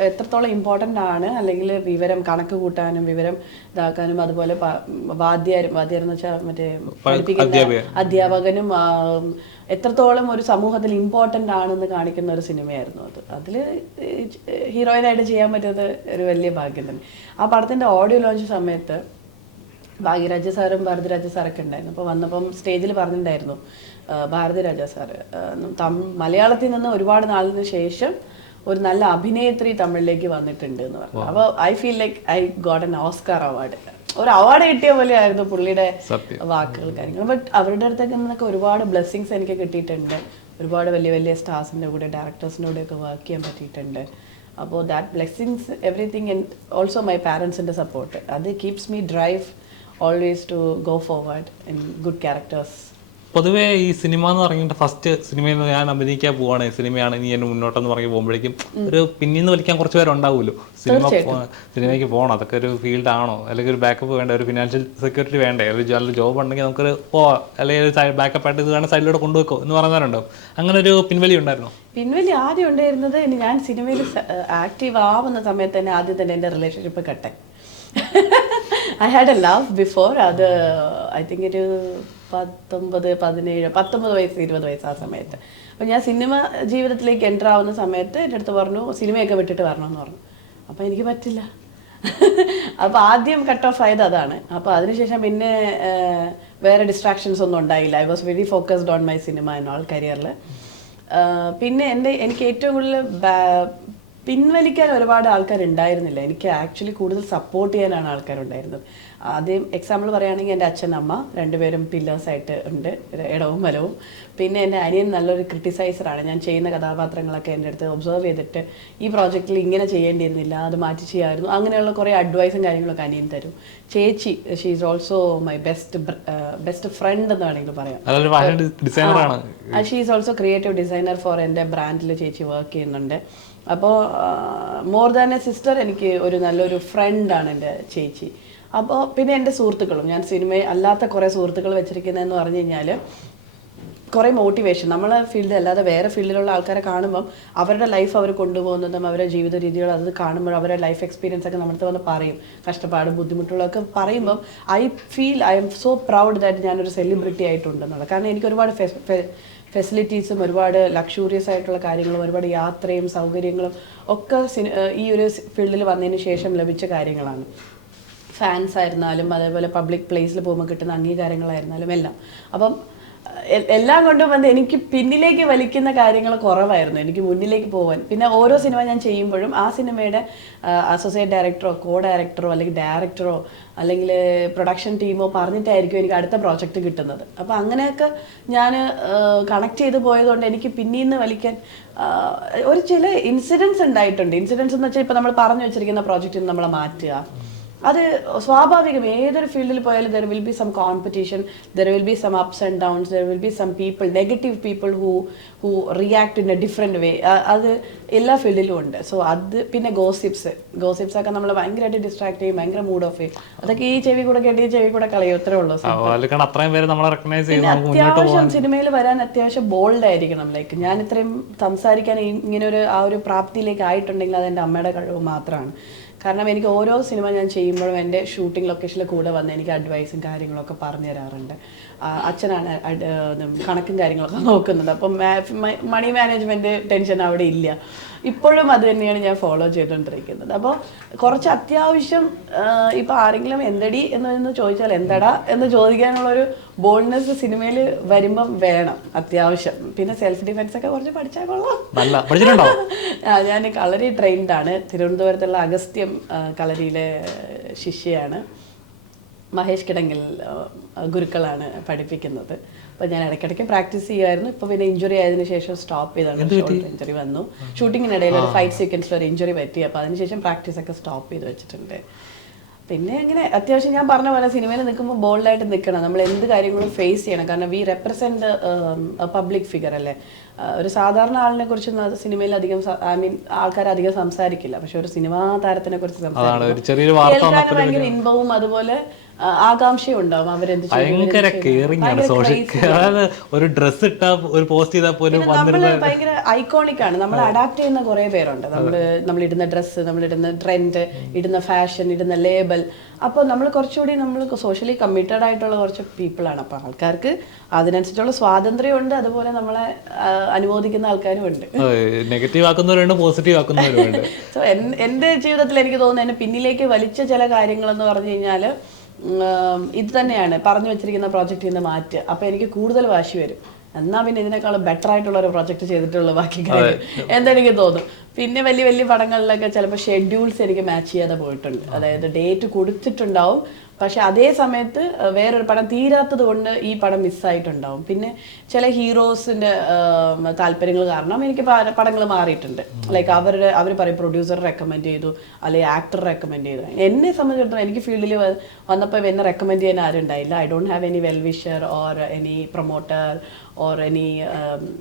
എത്രത്തോളം ഇമ്പോർട്ടന്റ് ആണ് അല്ലെങ്കിൽ വിവരം കണക്ക് കൂട്ടാനും വിവരം ഇതാക്കാനും അതുപോലെ വാദ്യാരും വാദ്യാരം എന്ന് വെച്ചാൽ മറ്റേ പഠിപ്പിക്കുന്ന അധ്യാപകനും എത്രത്തോളം ഒരു സമൂഹത്തിൽ ഇമ്പോർട്ടന്റ് ആണെന്ന് കാണിക്കുന്ന ഒരു സിനിമയായിരുന്നു അത്. അതിൽ ഹീറോയിനായിട്ട് ചെയ്യാൻ പറ്റുന്നത് ഒരു വലിയ ഭാഗ്യം തന്നെ. ആ പടത്തിന്റെ ഓഡിയോ ലോഞ്ച് സമയത്ത് ഭാഗ്യരാജ സാറും ഭാരതിരാജ സാറൊക്കെ ഉണ്ടായിരുന്നു. അപ്പോൾ വന്നപ്പം സ്റ്റേജിൽ പറഞ്ഞിട്ടുണ്ടായിരുന്നു ആ, ഭാരതിരാജ സാറ്. മലയാളത്തിൽ നിന്ന് ഒരുപാട് നാളിന് ശേഷം ഒരു നല്ല അഭിനേത്രി തമിഴിലേക്ക് വന്നിട്ടുണ്ട് എന്ന് പറഞ്ഞു. അപ്പോൾ I feel like I got an Oscar award ഒരു അവാർഡ് കിട്ടിയ പോലെ ആയിരുന്നു പുള്ളിയുടെ വാക്കുകൾ കാര്യങ്ങൾ. ബട്ട് അവരുടെ അടുത്തൊക്കെ നിന്നൊക്കെ ഒരുപാട് ബ്ലെസ്സിങ്സ് എനിക്ക് കിട്ടിയിട്ടുണ്ട്. ഒരുപാട് വലിയ വലിയ സ്റ്റാർസിന്റെ കൂടെ ഡയറക്ടേഴ്സിന്റെ കൂടെയൊക്കെ വർക്ക് ചെയ്യാൻ പറ്റിയിട്ടുണ്ട്. അപ്പോൾ that blessings everything and also my പാരൻസിന്റെ support അത് keeps me drive always to go forward in good characters പൊതുവേ ഈ സിനിമ എന്ന് പറഞ്ഞിട്ട് ഫസ്റ്റ് സിനിമയിൽ നിന്ന് ഞാൻ അഭിനയിക്കാൻ പോവാണ്. സിനിമയാണ് ഇനി എന്നെ മുന്നോട്ടെന്ന് പറഞ്ഞ് പോകുമ്പോഴേക്കും ഒരു പിന്നീന്ന് വലിക്കാൻ കുറച്ച് പേരുണ്ടാവുമല്ലോ സിനിമ സിനിമയ്ക്ക് പോകണം അതൊക്കെ ഒരു ഫീൽഡ് ആണോ? അല്ലെങ്കിൽ ഒരു ബാക്കപ്പ് വേണ്ട? ഒരു ഫിനാൻഷ്യൽ സെക്യൂരിറ്റി വേണ്ടേ? ഒരു നല്ല ജോബ് ഉണ്ടെങ്കിൽ നമുക്കൊരു പോവാം അല്ലെങ്കിൽ ഒരു സൈഡ് ബാക്കപ്പ് ആയിട്ട് ഇത് വേണം സൈഡിലൂടെ കൊണ്ടുവെക്കോ എന്ന് പറയുന്നവരുണ്ടാവും അങ്ങനെ ഒരു പിൻവലി ഉണ്ടായിരുന്നോ? പിൻവലി ആദ്യം ഉണ്ടായിരുന്നത് ഞാൻ സിനിമയിൽ ആക്റ്റീവ് ആവുന്ന സമയത്ത് തന്നെ ആദ്യം തന്നെ എന്റെ relationship കട്ടെ. I had a love before അത് ഐ തിങ്ക് ഒരു പത്തൊമ്പത് പതിനേഴ് പത്തൊമ്പത് വയസ്സ് ഇരുപത് വയസ്സ് ആ സമയത്ത്. അപ്പം ഞാൻ സിനിമ ജീവിതത്തിലേക്ക് എന്റർ ആവുന്ന സമയത്ത് എന്റെ അടുത്ത് പറഞ്ഞു സിനിമയൊക്കെ വിട്ടിട്ട് വരണമെന്ന് പറഞ്ഞു. അപ്പം എനിക്ക് പറ്റില്ല. (laughs) അപ്പോൾ ആദ്യം കട്ട് ഓഫ് ആയത് അതാണ്. അപ്പോൾ അതിനുശേഷം പിന്നെ വേറെ ഡിസ്ട്രാക്ഷൻസ് ഒന്നും ഉണ്ടായില്ല. I was very focused on my cinema and all കരിയറിൽ പിന്നെ എന്റെ എനിക്ക് ഏറ്റവും കൂടുതൽ പിൻവലിക്കാൻ ഒരുപാട് ആൾക്കാർ ഉണ്ടായിരുന്നില്ല എനിക്ക് ആക്ച്വലി കൂടുതൽ സപ്പോർട്ട് ചെയ്യാനാണ് ആൾക്കാരുണ്ടായിരുന്നത്. ആദ്യം എക്സാമ്പിൾ പറയുകയാണെങ്കിൽ എന്റെ അച്ഛൻ അമ്മ രണ്ടുപേരും പില്ലേഴ്സായിട്ട് ഉണ്ട്. ഇടവും വലവും. പിന്നെ എന്റെ അനിയൻ നല്ലൊരു ക്രിട്ടിസൈസറാണ് ഞാൻ ചെയ്യുന്ന കഥാപാത്രങ്ങളൊക്കെ എന്റെ അടുത്ത് ഒബ്സർവ് ചെയ്തിട്ട് ഈ പ്രോജക്റ്റിൽ ഇങ്ങനെ ചെയ്യേണ്ടിയിരുന്നില്ല അത് മാറ്റി ചെയ്യാമായിരുന്നു. അങ്ങനെയുള്ള കുറേ അഡ്വൈസും കാര്യങ്ങളൊക്കെ അനിയൻ തരും. ചേച്ചി she is also my best best friend എന്ന് വേണമെങ്കിൽ പറയാം. She is also creative designer for എന്റെ ബ്രാൻഡിൽ ചേച്ചി വർക്ക് ചെയ്യുന്നുണ്ട്. അപ്പോൾ മോർ ദാൻ എ സിസ്റ്റർ എനിക്ക് ഒരു നല്ലൊരു ഫ്രണ്ടാണ് എന്റെ ചേച്ചി. അപ്പോൾ പിന്നെ എന്റെ സുഹൃത്തുക്കളും ഞാൻ സിനിമ അല്ലാത്ത കുറേ സുഹൃത്തുക്കൾ വെച്ചിരിക്കുന്നതെന്ന് പറഞ്ഞു കഴിഞ്ഞാൽ കുറേ മോട്ടിവേഷൻ നമ്മളെ ഫീൽഡ് അല്ലാതെ വേറെ ഫീൽഡിലുള്ള ആൾക്കാരെ കാണുമ്പം അവരുടെ ലൈഫ് അവർ കൊണ്ടുപോകുന്നതും അവരുടെ ജീവിത രീതികൾ അത് കാണുമ്പോൾ അവരുടെ ലൈഫ് എക്സ്പീരിയൻസ് ഒക്കെ നമ്മുടെ വന്ന് പറയും. കഷ്ടപ്പാടും ബുദ്ധിമുട്ടുകളൊക്കെ പറയുമ്പം I feel I am so proud that ഞാനൊരു സെലിബ്രിറ്റി ആയിട്ടുണ്ടെന്നുള്ളത്. കാരണം എനിക്ക് ഒരുപാട് ഫെസിലിറ്റീസും ഒരുപാട് ലക്ഷൂറിയസ് ആയിട്ടുള്ള കാര്യങ്ങളും ഒരുപാട് യാത്രയും സൗകര്യങ്ങളും ഒക്കെ ഈ ഒരു ഫീൽഡിൽ വന്നതിന് ശേഷം ലഭിച്ച കാര്യങ്ങളാണ്. ഫാൻസ് ആയിരുന്നാലും അതേപോലെ പബ്ലിക് പ്ലേസിൽ പോകുമ്പോൾ കിട്ടുന്ന അംഗീകാരങ്ങളായിരുന്നാലും എല്ലാം. അപ്പം എല്ലാം കൊണ്ടും വന്ന് എനിക്ക് പിന്നിലേക്ക് വലിക്കുന്ന കാര്യങ്ങൾ കുറവായിരുന്നു. എനിക്ക് മുന്നിലേക്ക് പോകാൻ പിന്നെ ഓരോ സിനിമ ഞാൻ ചെയ്യുമ്പോഴും ആ സിനിമയുടെ അസോസിയേറ്റ് ഡയറക്ടറോ കോ ഡയറക്ടറോ അല്ലെങ്കിൽ ഡയറക്ടറോ അല്ലെങ്കിൽ പ്രൊഡക്ഷൻ ടീമോ പറഞ്ഞിട്ടായിരിക്കും എനിക്ക് അടുത്ത പ്രോജക്റ്റ് കിട്ടുന്നത്. അപ്പോൾ അങ്ങനെയൊക്കെ ഞാൻ കണക്ട് ചെയ്ത് പോയതുകൊണ്ട് എനിക്ക് പിന്നീന്ന് വലിക്കാൻ ഒരു ചില ഇൻസിഡൻസ് ഉണ്ടായിട്ടുണ്ട്. ഇൻസിഡൻസ് എന്ന് വെച്ചാൽ ഇപ്പോൾ നമ്മൾ പറഞ്ഞു വെച്ചിരിക്കുന്ന പ്രോജക്റ്റിൽ നിന്ന് നമ്മളെ മാറ്റുക. അത് സ്വാഭാവികം ഏതൊരു ഫീൽഡിൽ പോയാലും there will be some competition there will be some ups and downs there will be some people negative people who who react in a different way അത് എല്ലാ ഫീൽഡിലും ഉണ്ട്. സോ അത് പിന്നെ ഗോസിപ്സ് ഗോസിപ്സ് ഒക്കെ നമ്മൾ ഭയങ്കരമായിട്ട് ഡിസ്ട്രാക്ട് ചെയ്യും ഭയങ്കര മൂഡ് ഓഫ് ചെയ്യും. അതൊക്കെ ഈ ചെവി കൂടെ കേട്ട് ചെവി കൂടെ കളയും അത്രേ ഉള്ളൂ നമ്മളെ അത്യാവശ്യം സിനിമയിൽ വരാൻ അത്യാവശ്യം ബോൾഡ് ആയിരിക്കണം. ലൈക്ക് ഞാൻ ഇത്രയും സംസാരിക്കാൻ ഇങ്ങനെ ഒരു ആ ഒരു പ്രാപ്തിയിലേക്ക് ആയിട്ടുണ്ടെങ്കിൽ അത് എന്റെ അമ്മയുടെ കഴിവ് മാത്രമാണ്. കാരണം എനിക്ക് ഓരോ സിനിമ ഞാൻ ചെയ്യുമ്പോഴും എന്റെ ഷൂട്ടിംഗ് ലൊക്കേഷനിൽ കൂടെ വന്ന് എനിക്ക് അഡ്വൈസും കാര്യങ്ങളൊക്കെ പറഞ്ഞു തരാറുണ്ട്. അച്ഛനാണ് കണക്കും കാര്യങ്ങളൊക്കെ നോക്കുന്നത്. അപ്പം മണി മാനേജ്മെന്റ് ടെൻഷൻ അവിടെ ഇല്ല. ഇപ്പോഴും അത് തന്നെയാണ് ഞാൻ ഫോളോ ചെയ്തുകൊണ്ടിരിക്കുന്നത് അപ്പോൾ കുറച്ച് അത്യാവശ്യം ഇപ്പോൾ ആരെങ്കിലും എന്തടി എന്ന് ചോദിച്ചാൽ എന്തടാ എന്ന് ചോദിക്കാനുള്ളൊരു ബോൾഡ്നെസ് സിനിമയിൽ വരുമ്പം വേണം അത്യാവശ്യം. പിന്നെ സെൽഫ് ഡിഫെൻസ് ഒക്കെ കുറച്ച് പഠിച്ചാൽ കൊള്ളാം. (laughs) ഞാൻ കളരി ട്രെയിൻഡാണ് തിരുവനന്തപുരത്തുള്ള അഗസ്ത്യം കളരിയിലെ ശിഷ്യയാണ്. മഹേഷ് കിടങ്ങിൽ ഗുരുക്കളാണ് പഠിപ്പിക്കുന്നത്. അപ്പോൾ ഞാൻ ഇടയ്ക്കിടയ്ക്ക് പ്രാക്ടീസ് ചെയ്യുമായിരുന്നു ഇപ്പോൾ പിന്നെ ഇഞ്ചുറി ആയതിനു ശേഷം സ്റ്റോപ്പ് ചെയ്താണ്. ഷോൾഡർ ഇഞ്ചുറി വന്നു. ഷൂട്ടിങ്ങിനിടയിൽ ഒരു ഫൈറ്റ് സീക്വൻസിൽ ഒരു ഇഞ്ചുറി പറ്റി. അപ്പോൾ അതിനുശേഷം പ്രാക്ടീസ് ഒക്കെ സ്റ്റോപ്പ് ചെയ്ത് വെച്ചിട്ടുണ്ട്. പിന്നെ അങ്ങനെ അത്യാവശ്യം ഞാൻ പറഞ്ഞ പോലെ സിനിമയിൽ നിൽക്കുമ്പോൾ ബോൾഡായിട്ട് നിൽക്കണം. നമ്മൾ എന്ത് കാര്യങ്ങളും ഫേസ് ചെയ്യണം. കാരണം വി റെപ്രസെന്റ് പബ്ലിക് ഫിഗർ അല്ലേ? ഒരു സാധാരണ ആളിനെ കുറിച്ച് സിനിമയിൽ അധികം ഐ മീൻ ആൾക്കാർ അധികം സംസാരിക്കില്ല. പക്ഷെ ഒരു സിനിമാ താരത്തിനെ കുറിച്ച് ഭയങ്കര ഇൻപവും അതുപോലെ ആകാംക്ഷയും ഉണ്ടാവും അവരെന്ത് ഭയങ്കര ആണ് സോഷ്യൽ. ഒരു ഡ്രസ് ഇട്ടാ ഒരു പോസ്റ്റ് ചെയ്താൽ പോലും ഭയങ്കര ഐക്കോണിക് ആണ്. നമ്മൾ അഡാപ്റ്റ് ചെയ്യുന്ന കുറെ പേരുണ്ട്. നമ്മൾ നമ്മൾ ഇടുന്ന ഡ്രസ്സ് നമ്മൾ ഇടുന്ന ട്രെൻഡ് ഇടുന്ന ഫാഷൻ ഇടുന്ന ലേബൽ അപ്പോൾ നമ്മൾ കുറച്ചുകൂടി നമ്മൾ സോഷ്യലി കമ്മിറ്റഡ് ആയിട്ടുള്ള കുറച്ച് പീപ്പിൾ ആണ്. അപ്പോൾ ആൾക്കാർക്ക് അതിനനുസരിച്ചുള്ള സ്വാതന്ത്ര്യമുണ്ട് അതുപോലെ നമ്മളെ അനുമോദിക്കുന്ന ആൾക്കാരും ഉണ്ട് നെഗറ്റീവ് ആക്കുന്നവരുണ്ട് പോസിറ്റീവ് ആക്കുന്നവരുണ്ട് സോ (laughs) എന്റെ ജീവിതത്തിൽ എനിക്ക് തോന്നുന്നു എന്നെ പിന്നിലേക്ക് വലിച്ച ചില കാര്യങ്ങൾ എന്ന് പറഞ്ഞു കഴിഞ്ഞാൽ ഇത് തന്നെയാണ്. പറഞ്ഞു വെച്ചിരിക്കുന്ന പ്രോജക്റ്റിൽ നിന്ന് മാറ്റുക അപ്പൊ എനിക്ക് കൂടുതൽ വാശി വരും. എന്നാ പിന്നെ ഇതിനേക്കാളും ബെറ്റർ ആയിട്ടുള്ള ഒരു പ്രോജക്റ്റ് ചെയ്തിട്ടുള്ള ബാക്കി കാര്യം. എന്തെനിക്ക് തോന്നും. പിന്നെ വലിയ വലിയ പടങ്ങളിലൊക്കെ ചിലപ്പോൾ ഷെഡ്യൂൾസ് എനിക്ക് മാച്ച് ചെയ്യാതെ പോയിട്ടുണ്ട്. അതായത് ഡേറ്റ് കൊടുത്തിട്ടുണ്ടാവും. പക്ഷെ അതേ സമയത്ത് വേറൊരു പടം തീരാത്തത് കൊണ്ട് ഈ പടം മിസ്സായിട്ടുണ്ടാവും പിന്നെ ചില ഹീറോസിന്റെ താല്പര്യങ്ങൾ കാരണം എനിക്ക് പടങ്ങൾ മാറിയിട്ടുണ്ട്. ലൈക്ക് അവരുടെ അവർ പറയും പ്രൊഡ്യൂസർ റെക്കമെൻഡ് ചെയ്തു അല്ലെങ്കിൽ ആക്ടർ റെക്കമെൻഡ് ചെയ്തു. എന്നെ സംബന്ധിച്ചിടത്തോളം എനിക്ക് ഫീൽഡിൽ വന്നപ്പോൾ എന്നെ റെക്കമെൻഡ് ചെയ്യാൻ ആരും ഉണ്ടായില്ല. I don't have any well wisher or any promoter or any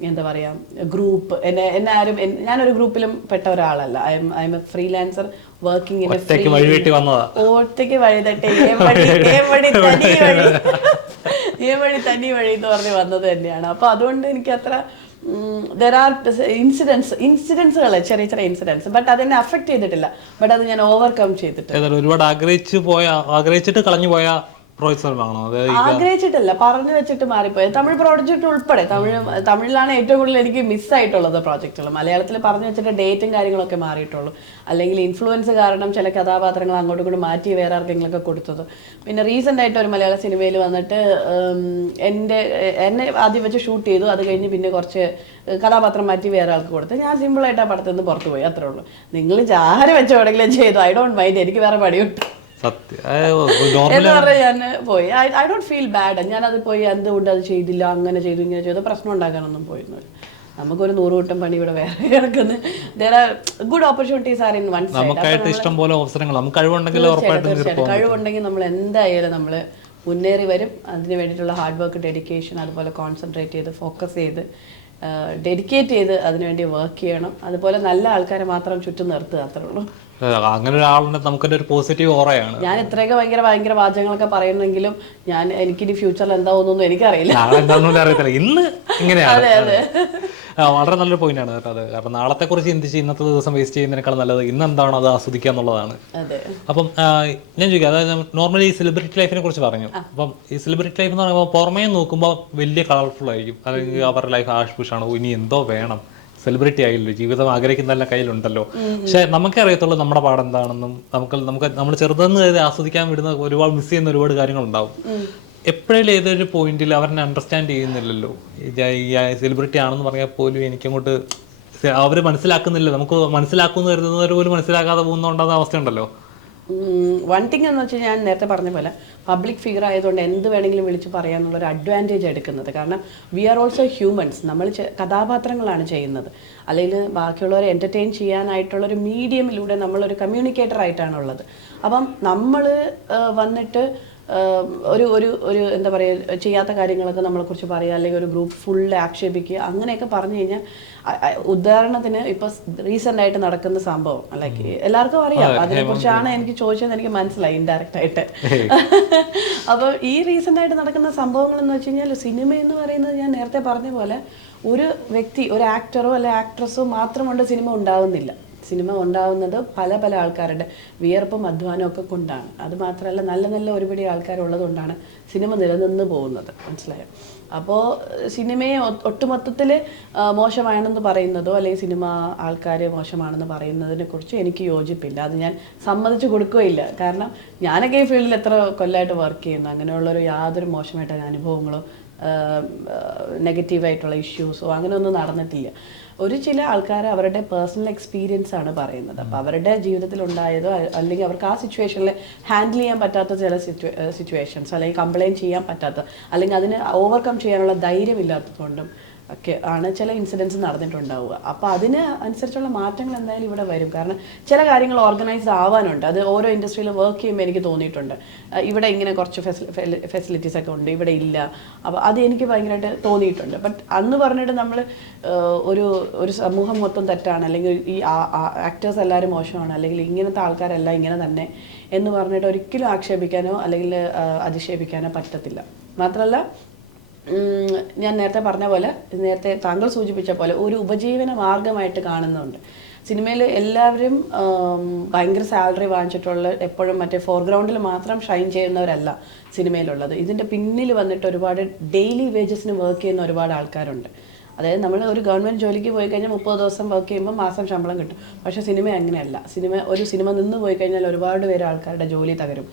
എന്താ പറയുക ഗ്രൂപ്പ് എന്നെ എന്നെ ആരും ഞാനൊരു ഗ്രൂപ്പിലും പെട്ട ഒരാളല്ല. I am I am a freelancer working ഒറ്റയ്ക്ക് വഴി തട്ടെ. ഏ (laughs) വഴി തനി വഴി. എന്ന് പറഞ്ഞ് വന്നത് തന്നെയാണ്. അപ്പൊ അതുകൊണ്ട് എനിക്ക് അത്ര ദർ ആർ ഇൻസിഡൻസ് ഇൻസിഡൻസുകൾ ചെറിയ ചെറിയ ഇൻസിഡൻസ് ബട്ട് അതെന്നെ അഫക്ട് ചെയ്തിട്ടില്ല. ബട്ട് അത് ഞാൻ ഓവർകം ചെയ്തിട്ട് ഒരുപാട് ആഗ്രഹിച്ചു പോയ ആഗ്രഹിച്ചിട്ട് കളഞ്ഞു പോയ പ്രോത്സാഹനമാണോ അതായത് ആഗ്രഹിച്ചിട്ടില്ല പറഞ്ഞു വെച്ചിട്ട് മാറിപ്പോയി. തമിഴ് പ്രോജക്റ്റ് ഉൾപ്പെടെ തമിഴ് തമിഴിലാണ് ഏറ്റവും കൂടുതൽ എനിക്ക് മിസ്സായിട്ടുള്ളത് പ്രോജക്റ്റുകൾ മലയാളത്തിൽ പറഞ്ഞു വെച്ചിട്ട് ഡേറ്റും കാര്യങ്ങളൊക്കെ മാറിയിട്ടുള്ളൂ. അല്ലെങ്കിൽ ഇൻഫ്ലുവൻസ് കാരണം ചില കഥാപാത്രങ്ങൾ അങ്ങോട്ടും ഇങ്ങോട്ടും മാറ്റി വേറെ ആർക്കെങ്കിലുമൊക്കെ കൊടുത്തത്. പിന്നെ റീസെന്റ് ആയിട്ട് ഒരു മലയാള സിനിമയിൽ വന്നിട്ട് എന്റെ എന്നെ ആദ്യം വെച്ച് ഷൂട്ട് ചെയ്തു. അത് കഴിഞ്ഞ് പിന്നെ കുറച്ച് കഥാപാത്രം മാറ്റി വേറെ ആൾക്ക് കൊടുത്ത്. ഞാൻ സിമ്പിളായിട്ട് ആ പടത്തിൽ നിന്ന് പുറത്തു പോയി അത്രേ ഉള്ളൂ. നിങ്ങൾ ആര് വെച്ചോടെങ്കിലും ചെയ്തു. ഐ ഡോണ്ട് മൈൻഡ് എനിക്ക് വേറെ പണിയുണ്ട്. എന്ന് പറഞ്ഞാൽ ഞാൻ പോയി. ഐ ഡോണ്ട് ഫീൽ ബാഡ് ഞാനത് പോയി. എന്തുകൊണ്ട് അത് ചെയ്തില്ല? അങ്ങനെ ചെയ്തു ഇങ്ങനെ ചെയ്തു. പ്രശ്നം ഉണ്ടാക്കാനൊന്നും പോയിരുന്നില്ല. നമുക്കൊരു നൂറ് കൂട്ടം പണി ഇവിടെ വേറെ (laughs) കിടക്കുന്നു. There are good opportunities are in one നമുക്കായിട്ട് ഇഷ്ടം പോലെ അവസരങ്ങൾ. നമുക്ക് കഴിവുണ്ടെങ്കിൽ തീർച്ചയായിട്ടും കഴിവുണ്ടെങ്കിൽ നമ്മൾ എന്തായാലും നമ്മൾ മുന്നേറി വരും. അതിന് വേണ്ടിയിട്ടുള്ള ഹാർഡ് വർക്ക് ഡെഡിക്കേഷൻ അതുപോലെ കോൺസെൻട്രേറ്റ് ചെയ്ത് ഫോക്കസ് ചെയ്ത് ഡെഡിക്കേറ്റ് ചെയ്ത് അതിനുവേണ്ടി വർക്ക് ചെയ്യണം. അതുപോലെ നല്ല ആൾക്കാരെ മാത്രം ചുറ്റും നിർത്തുക അത്രേ ഉള്ളൂ. അങ്ങനെ ഒരാളുണ്ട് നമുക്കൊരു ഒരു പോസിറ്റീവ് ഓറയാണ് ഞാൻ ഇത്രയൊക്കെ ഭയങ്കര ഭയങ്കര വാചകങ്ങളൊക്കെ പറയുന്നെങ്കിലും ഞാൻ എനിക്കിനി ഫ്യൂച്ചറിൽ എന്താവുന്നൊന്നും എനിക്കറിയില്ല. നാളെ എന്താണെന്ന് അറിയത്തില്ല. ഇന്ന് ഇങ്ങനെയാണ്. വളരെ നല്ലൊരു പോയിന്റ് ആണ് കേട്ടോ അത്. കാരണം നാളത്തെ കുറിച്ച് ചിന്തിച്ച് ഇന്നത്തെ ദിവസം വേസ്റ്റ് ചെയ്യുന്നതിനേക്കാൾ നല്ലത് ഇന്ന് എന്താണോ അത് ആസ്വദിക്കുക എന്നുള്ളതാണ്. അപ്പം ഞാൻ ചോദിക്കാം. അതായത് നോർമലി ഈ സെലിബ്രിറ്റി ലൈഫിനെ കുറിച്ച് പറഞ്ഞു. അപ്പം ഈ സെലിബ്രിറ്റി ലൈഫ് എന്ന് പറയുമ്പോൾ പുറമേ നോക്കുമ്പോൾ വലിയ കളർഫുൾ ആയിരിക്കും. അല്ലെങ്കിൽ അവരുടെ ലൈഫ് ആഷ് പുഷാണ് ഇനി എന്തോ വേണം. സെലിബ്രിറ്റി ആയില്ലോ? ജീവിതം ആഗ്രഹിക്കുന്നതെല്ലാം കയ്യിലുണ്ടല്ലോ. പക്ഷെ നമുക്കേ അറിയത്തുള്ളൂ നമ്മുടെ പാടം എന്താണെന്നും. നമുക്ക് നമുക്ക് നമ്മൾ ചെറുതെന്ന് കരുതി ആസ്വദിക്കാൻ വിടുന്ന ഒരുപാട് മിസ് ചെയ്യുന്ന ഒരുപാട് കാര്യങ്ങളുണ്ടാവും. എപ്പോഴേലും ഏതൊരു പോയിന്റിൽ അവരെന്നെ അണ്ടർസ്റ്റാൻഡ് ചെയ്യുന്നില്ലല്ലോ. സെലിബ്രിറ്റി ആണെന്ന് പറഞ്ഞാൽ പോലും എനിക്കങ്ങോട്ട് അവർ മനസ്സിലാക്കുന്നില്ല. നമുക്ക് മനസ്സിലാക്കുമെന്ന് കരുതുന്നവർ പോലും മനസ്സിലാക്കാതെ പോകുന്നതുകൊണ്ടാകുന്ന അവസ്ഥയുണ്ടല്ലോ. വൺ തിങ് എന്ന് വെച്ചാൽ ഞാൻ നേരത്തെ പറഞ്ഞ പോലെ പബ്ലിക് ഫിഗർ ആയതുകൊണ്ട് എന്ത് വേണമെങ്കിലും വിളിച്ച് പറയാമെന്നുള്ളൊരു അഡ്വാന്റേജ് എടുക്കുന്നത്. കാരണം വി ആർ ഓൾസോ ഹ്യൂമൻസ് നമ്മൾ കഥാപാത്രങ്ങളാണ് ചെയ്യുന്നത്. അല്ലെങ്കിൽ ബാക്കിയുള്ളവരെ എന്റർടൈൻ ചെയ്യാനായിട്ടുള്ളൊരു മീഡിയമിലൂടെ നമ്മളൊരു കമ്മ്യൂണിക്കേറ്റർ ആയിട്ടാണുള്ളത് അപ്പം നമ്മൾ വന്നിട്ട് ഒരു ഒരു ഒരു എന്താ പറയുക ചെയ്യാത്ത കാര്യങ്ങളൊക്കെ നമ്മളെക്കുറിച്ച് പറയുക അല്ലെങ്കിൽ ഒരു ഗ്രൂപ്പ് ഫുൾ ആക്ഷേപിക്കുക അങ്ങനെയൊക്കെ പറഞ്ഞു കഴിഞ്ഞാൽ ഉദാഹരണത്തിന് ഇപ്പൊ റീസെന്റ് ആയിട്ട് നടക്കുന്ന സംഭവം ലൈക്ക് എല്ലാവർക്കും അറിയാം. അതിനെക്കുറിച്ചാണ് എനിക്ക് ചോദിച്ചത് എനിക്ക് മനസ്സിലായി ഇൻഡയറക്റ്റ് ആയിട്ട്. (laughs) അപ്പൊ ഈ റീസെന്റ് ആയിട്ട് നടക്കുന്ന സംഭവങ്ങൾ എന്ന് വെച്ച് കഴിഞ്ഞാൽ സിനിമ എന്ന് പറയുന്നത് ഞാൻ നേരത്തെ പറഞ്ഞ പോലെ ഒരു വ്യക്തി ഒരു ആക്ടറോ അല്ലെ ആക്ട്രസോ മാത്രം കൊണ്ട് സിനിമ ഉണ്ടാവുന്നില്ല. സിനിമ ഉണ്ടാവുന്നത് പല പല ആൾക്കാരുടെ വിയർപ്പും അധ്വാനവും ഒക്കെ കൊണ്ടാണ്. അത് മാത്രമല്ല നല്ല നല്ല ഒരുപടി ആൾക്കാരുള്ളത് കൊണ്ടാണ് സിനിമ നിലനിന്ന് പോകുന്നത്. മനസ്സിലായോ? അപ്പോൾ സിനിമയെ ഒട്ടുമൊത്തത്തിൽ മോശമാണെന്ന് പറയുന്നതോ അല്ലെങ്കിൽ സിനിമ ആൾക്കാർ മോശമാണെന്ന് പറയുന്നതിനെ കുറിച്ച് എനിക്ക് യോജിപ്പില്ല. അത് ഞാൻ സമ്മതിച്ചു കൊടുക്കുകയില്ല. കാരണം ഞാനൊക്കെ ഈ ഫീൽഡിൽ എത്ര കൊല്ലമായിട്ട് വർക്ക് ചെയ്യുന്നു. അങ്ങനെയുള്ളൊരു യാതൊരു മോശമായിട്ടുള്ള അനുഭവങ്ങളോ നെഗറ്റീവായിട്ടുള്ള ഇഷ്യൂസോ അങ്ങനെയൊന്നും നടന്നിട്ടില്ല. ഒരു ചില ആൾക്കാർ അവരുടെ പേഴ്സണൽ എക്സ്പീരിയൻസ് ആണ് പറയുന്നത്. അപ്പോൾ അവരുടെ ജീവിതത്തിൽ ഉണ്ടായതോ അല്ലെങ്കിൽ അവർക്ക് ആ സിറ്റുവേഷനിൽ ഹാൻഡിൽ ചെയ്യാൻ പറ്റാത്ത ചില സിറ്റുവേഷൻസ് അല്ലെങ്കിൽ കംപ്ലയിന്റ് ചെയ്യാൻ പറ്റാത്ത അല്ലെങ്കിൽ അതിന് ഓവർകം ചെയ്യാനുള്ള ധൈര്യമില്ലാത്തതുകൊണ്ടും ഒക്കെ ആണ് ചില ഇൻസിഡൻസ് നടന്നിട്ടുണ്ടാവുക. അപ്പോൾ അതിന് അനുസരിച്ചുള്ള മാറ്റങ്ങൾ എന്തായാലും ഇവിടെ വരും. കാരണം ചില കാര്യങ്ങൾ ഓർഗനൈസ് ആവാനുണ്ട്. അത് ഓരോ ഇൻഡസ്ട്രിയിൽ വർക്ക് ചെയ്യുമ്പോൾ എനിക്ക് തോന്നിയിട്ടുണ്ട്. ഇവിടെ ഇങ്ങനെ കുറച്ച് ഫെസിലിറ്റീസ് ഒക്കെ ഉണ്ട്. ഇവിടെ ഇല്ല. അപ്പോൾ അത് എനിക്ക് ഭയങ്കരമായിട്ട് തോന്നിയിട്ടുണ്ട്. ബട്ട് അന്ന് പറഞ്ഞിട്ട് നമ്മൾ ഒരു ഒരു സമൂഹം മൊത്തം തെറ്റാണ്. അല്ലെങ്കിൽ ഈ ആക്ടേഴ്സ് എല്ലാവരും മോശമാണ്. അല്ലെങ്കിൽ ഇങ്ങനത്തെ ആൾക്കാരെല്ലാം ഇങ്ങനെ തന്നെ എന്ന് പറഞ്ഞിട്ട് ഒരിക്കലും ആക്ഷേപിക്കാനോ അല്ലെങ്കിൽ അധിക്ഷേപിക്കാനോ പറ്റത്തില്ല. മാത്രമല്ല ഞാൻ നേരത്തെ പറഞ്ഞ പോലെ നേരത്തെ താങ്കൾ സൂചിപ്പിച്ച പോലെ ഒരു ഉപജീവന മാർഗമായിട്ട് കാണുന്നുണ്ട്. സിനിമയിൽ എല്ലാവരും ഭയങ്കര സാലറി വാങ്ങിച്ചിട്ടുള്ള എപ്പോഴും മറ്റേ ഫോർഗ്രൗണ്ടിൽ മാത്രം ഷൈൻ ചെയ്യുന്നവരല്ല സിനിമയിലുള്ളത്. ഇതിന്റെ പിന്നിൽ വന്നിട്ട് ഒരുപാട് ഡെയിലി വേജസിന് വർക്ക് ചെയ്യുന്ന ഒരുപാട് ആൾക്കാരുണ്ട്. അതായത് നമ്മൾ ഒരു ഗവൺമെന്റ് ജോലിക്ക് പോയി കഴിഞ്ഞാൽ മുപ്പത് ദിവസം വർക്ക് ചെയ്യുമ്പോൾ മാസം ശമ്പളം കിട്ടും. പക്ഷേ സിനിമ അങ്ങനെയല്ല. സിനിമ ഒരു സിനിമ നിന്ന് പോയി കഴിഞ്ഞാൽ ഒരുപാട് പേര് ആൾക്കാരുടെ ജോലി തകരും.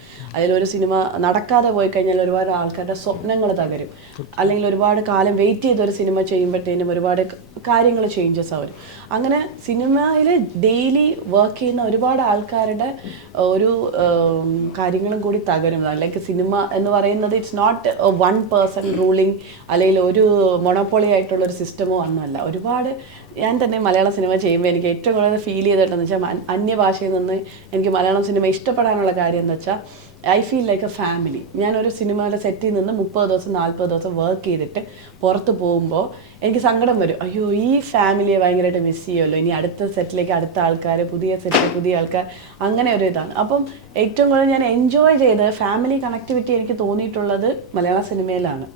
ഒരു സിനിമ നടക്കാതെ പോയി കഴിഞ്ഞാൽ ഒരുപാട് ആൾക്കാരുടെ സ്വപ്നങ്ങൾ തകരും. അല്ലെങ്കിൽ ഒരുപാട് കാലം വെയിറ്റ് ചെയ്ത് ഒരു സിനിമ ചെയ്യുമ്പോഴത്തേനും ഒരുപാട് കാര്യങ്ങൾ ചേഞ്ചസ് ആവും. അങ്ങനെ സിനിമയിൽ ഡെയിലി വർക്ക് ചെയ്യുന്ന ഒരുപാട് ആൾക്കാരുടെ ഒരു കാര്യങ്ങളും കൂടി തകരുന്നത്. അല്ലെങ്കിൽ സിനിമ എന്ന് പറയുന്നത് it's not one person ruling അല്ലെങ്കിൽ ഒരു മൊണോപ്പൊളി ആയിട്ടുള്ള ഒരു സിസ്റ്റമോ ഒന്നുമല്ല ഒരുപാട് ഞാൻ തന്നെ മലയാള സിനിമ ചെയ്യുമ്പോൾ എനിക്ക് ഏറ്റവും കൂടുതൽ ഫീൽ ചെയ്തിട്ടെന്ന് വെച്ചാൽ അന്യഭാഷയിൽ നിന്ന് എനിക്ക് മലയാളം സിനിമ ഇഷ്ടപ്പെടാനുള്ള കാര്യം എന്ന് വെച്ചാൽ I feel like a family ഞാനൊരു സിനിമയിലെ സെറ്റിൽ നിന്ന് മുപ്പത് ദിവസം നാൽപ്പത് ദിവസം വർക്ക് ചെയ്തിട്ട് പുറത്ത് പോകുമ്പോൾ എനിക്ക് സങ്കടം വരും. അയ്യോ ഈ ഫാമിലിയെ ഭയങ്കരമായിട്ട് മിസ് ചെയ്യുമല്ലോ ഇനി അടുത്ത സെറ്റിലേക്ക് അടുത്ത ആൾക്കാർ പുതിയ സെറ്റിൽ പുതിയ ആൾക്കാർ അങ്ങനെ ഒരു ഇതാണ്. അപ്പം ഏറ്റവും കൂടുതൽ ഞാൻ എൻജോയ് ചെയ്ത് ഫാമിലി കണക്ടിവിറ്റി എനിക്ക് തോന്നിയിട്ടുള്ളത് മലയാള സിനിമയിലാണ്.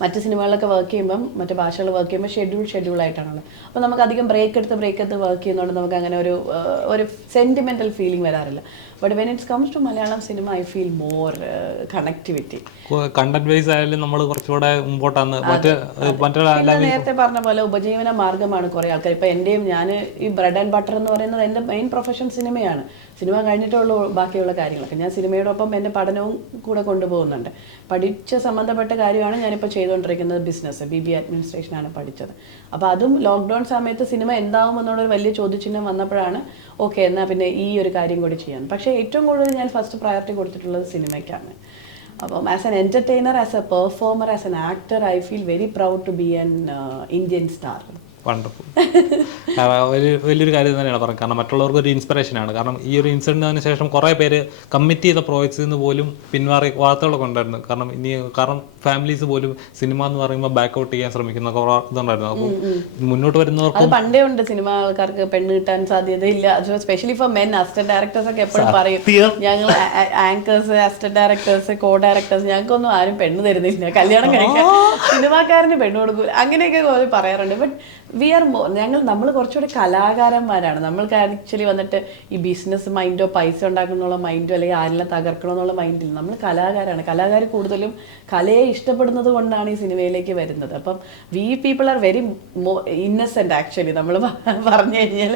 മറ്റ് സിനിമകളിലൊക്കെ വർക്ക് ചെയ്യുമ്പം മറ്റ് ഭാഷകൾ വർക്ക് ചെയ്യുമ്പോൾ ഷെഡ്യൂൾ ഷെഡ്യൂൾ ആയിട്ടാണല്ലോ. അപ്പോൾ നമുക്ക് അധികം ബ്രേക്ക് എടുത്ത് ബ്രേക്ക് എടുത്ത് വർക്ക് ചെയ്യുന്നതുകൊണ്ട് നമുക്ക് അങ്ങനെ ഒരു ഒരു സെന്റിമെന്റൽ ഫീലിംഗ് വരാറില്ല. But when it's comes to Malayalam cinema I feel more connectivity content wise ആയാലും നമ്മൾ കുറച്ചുകൂടെ മുമ്പോട്ടാണ് നേരത്തെ പറഞ്ഞ പോലെ ഉപജീവന മാർഗമാണ് കുറേ ആൾക്കാർ ഇപ്പൊ എന്റെയും ഞാൻ ഈ ബ്രെഡ് ആൻഡ് ബട്ടർ എന്ന് പറയുന്നത് എന്റെ മെയിൻ പ്രൊഫഷൻ സിനിമയാണ് സിനിമ കഴിഞ്ഞിട്ടുള്ള ബാക്കിയുള്ള കാര്യങ്ങളൊക്കെ. ഞാൻ സിനിമയോടൊപ്പം എന്റെ പഠനവും കൂടെ കൊണ്ടുപോകുന്നുണ്ട്. പഠിച്ച സംബന്ധപ്പെട്ട കാര്യമാണ് ഞാനിപ്പോൾ ചെയ്തുകൊണ്ടിരിക്കുന്നത് ബിസിനസ് ബി ബി അഡ്മിനിസ്ട്രേഷനാണ് പഠിച്ചത്. അപ്പോൾ അതും ലോക്ക്ഡൗൺ സമയത്ത് സിനിമ എന്താവും എന്നുള്ളൊരു വലിയ ചോദ്യചിഹ്നം വന്നപ്പോഴാണ് ഓക്കെ എന്നാൽ പിന്നെ ഈ ഒരു കാര്യം കൂടി ചെയ്യാൻ. പക്ഷേ ഏറ്റവും കൂടുതൽ ഞാൻ ഫസ്റ്റ് പ്രയോറിറ്റി കൊടുത്തിട്ടുള്ളത് സിനിമയ്ക്കാണ്. അപ്പം as an entertainer as a performer as an actor I feel very proud to be an Indian star wonderful വലിയൊരു കാര്യം തന്നെയാണ് പറഞ്ഞത്. കാരണം മറ്റുള്ളവർക്ക് ഒരു ഇൻസ്പിറേഷൻ ആണ്. കാരണം ഈ ഒരു ഇൻസിഡന്റിന് ശേഷം കുറേ പേര് കമ്മിറ്റ് ചെയ്ത പ്രോജക്ട്സ് നിന്ന് പോലും പിന്മാറി വാർത്തകളൊക്കെ ഉണ്ടായിരുന്നു. കാരണം ഇനി കാരണം ഫാമിലീസ് പോലും സിനിമ എന്ന് പറയുമ്പോൾ ബാക്ക് ഔട്ട് ചെയ്യാൻ ശ്രമിക്കുന്ന ഇതുണ്ടായിരുന്നു. അപ്പോൾ മുന്നോട്ട് വരുന്നവർക്ക് അത് പണ്ടേ ഉണ്ട് സിനിമ ആൾക്കാർക്ക് പെണ്ണ് കിട്ടാൻ സാധ്യതയില്ല. Specially for men assistant directors ഒക്കെ എപ്പോഴും പറയും ഞങ്ങൾ anchors assistant directors co directors ഞങ്ങൾക്കൊന്നും ആരും പെണ്ണ് തരുന്നില്ല. കല്യാണം കഴിക്കാൻ സിനിമാക്കാരന് പെണ്ണ് കൊടുക്കൂല അങ്ങനെയൊക്കെ പറയാറുണ്ട്. ബട്ട് വി ആർ മോർ ഞങ്ങൾ നമ്മൾ കുറച്ചുകൂടി കലാകാരന്മാരാണ്. നമ്മൾക്ക് ആക്ച്വലി വന്നിട്ട് ഈ ബിസിനസ് മൈൻഡോ പൈസ ഉണ്ടാക്കണമെന്നുള്ള മൈൻഡോ അല്ലെങ്കിൽ ആരെല്ലാം തകർക്കണമെന്നുള്ള മൈൻഡിൽ നമ്മൾ കലാകാരാണ്. കലാകാർ കൂടുതലും കലയെ ഇഷ്ടപ്പെടുന്നത് കൊണ്ടാണ് ഈ സിനിമയിലേക്ക് വരുന്നത്. അപ്പം we people are very innocent actually നമ്മൾ പറഞ്ഞു കഴിഞ്ഞാൽ.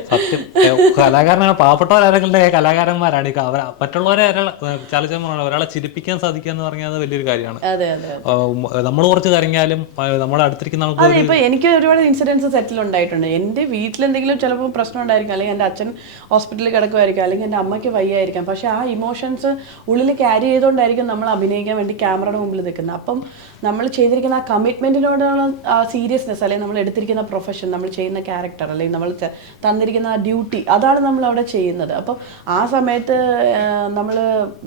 കലാകാരനാണ്. പാവപ്പെട്ടവരാരെങ്കിലും കലാകാരന്മാരാണ്. ഈ മറ്റുള്ളവരെ ചലച്ചിത്രമാണ് ഒരാളെ ചിരിപ്പിക്കാൻ സാധിക്കുക എന്ന് പറഞ്ഞാൽ വലിയൊരു കാര്യമാണ്. നമ്മൾ കുറച്ച് കരങ്ങിയാലും നമ്മളെ അടുത്തിരിക്കുന്ന ഇപ്പൊ എനിക്ക് ഒരുപാട് ഇൻസിഡൻസ് സെറ്റിൽ ഉണ്ടായിട്ടുണ്ട്. എന്റെ വീട്ടിൽ എന്തെങ്കിലും ചിലപ്പോൾ പ്രശ്നം ഉണ്ടായിരിക്കും. അല്ലെങ്കിൽ എന്റെ അച്ഛൻ ഹോസ്പിറ്റലിൽ കിടക്കുമായിരിക്കും. അല്ലെങ്കിൽ എന്റെ അമ്മയ്ക്ക് വയ്യായിരിക്കാം. പക്ഷെ ആ ഇമോഷൻസ് ഉള്ളിൽ ക്യാരി ചെയ്തുകൊണ്ടായിരിക്കും നമ്മൾ അഭിനയിക്കാൻ വേണ്ടി ക്യാമറയുടെ മുമ്പിൽ നിൽക്കുന്നത്. അപ്പം നമ്മൾ ചെയ്തിരിക്കുന്ന ആ കമ്മിറ്റ്മെന്റിനോടുള്ള സീരിയസ്നെസ് അല്ലെങ്കിൽ നമ്മൾ എടുത്തിരിക്കുന്ന പ്രൊഫഷൻ നമ്മൾ ചെയ്യുന്ന ക്യാരക്ടർ അല്ലെങ്കിൽ നമ്മൾ തന്നിരിക്കുന്ന ആ ഡ്യൂട്ടി അതാണ് നമ്മൾ അവിടെ ചെയ്യുന്നത്. അപ്പം ആ സമയത്ത് നമ്മൾ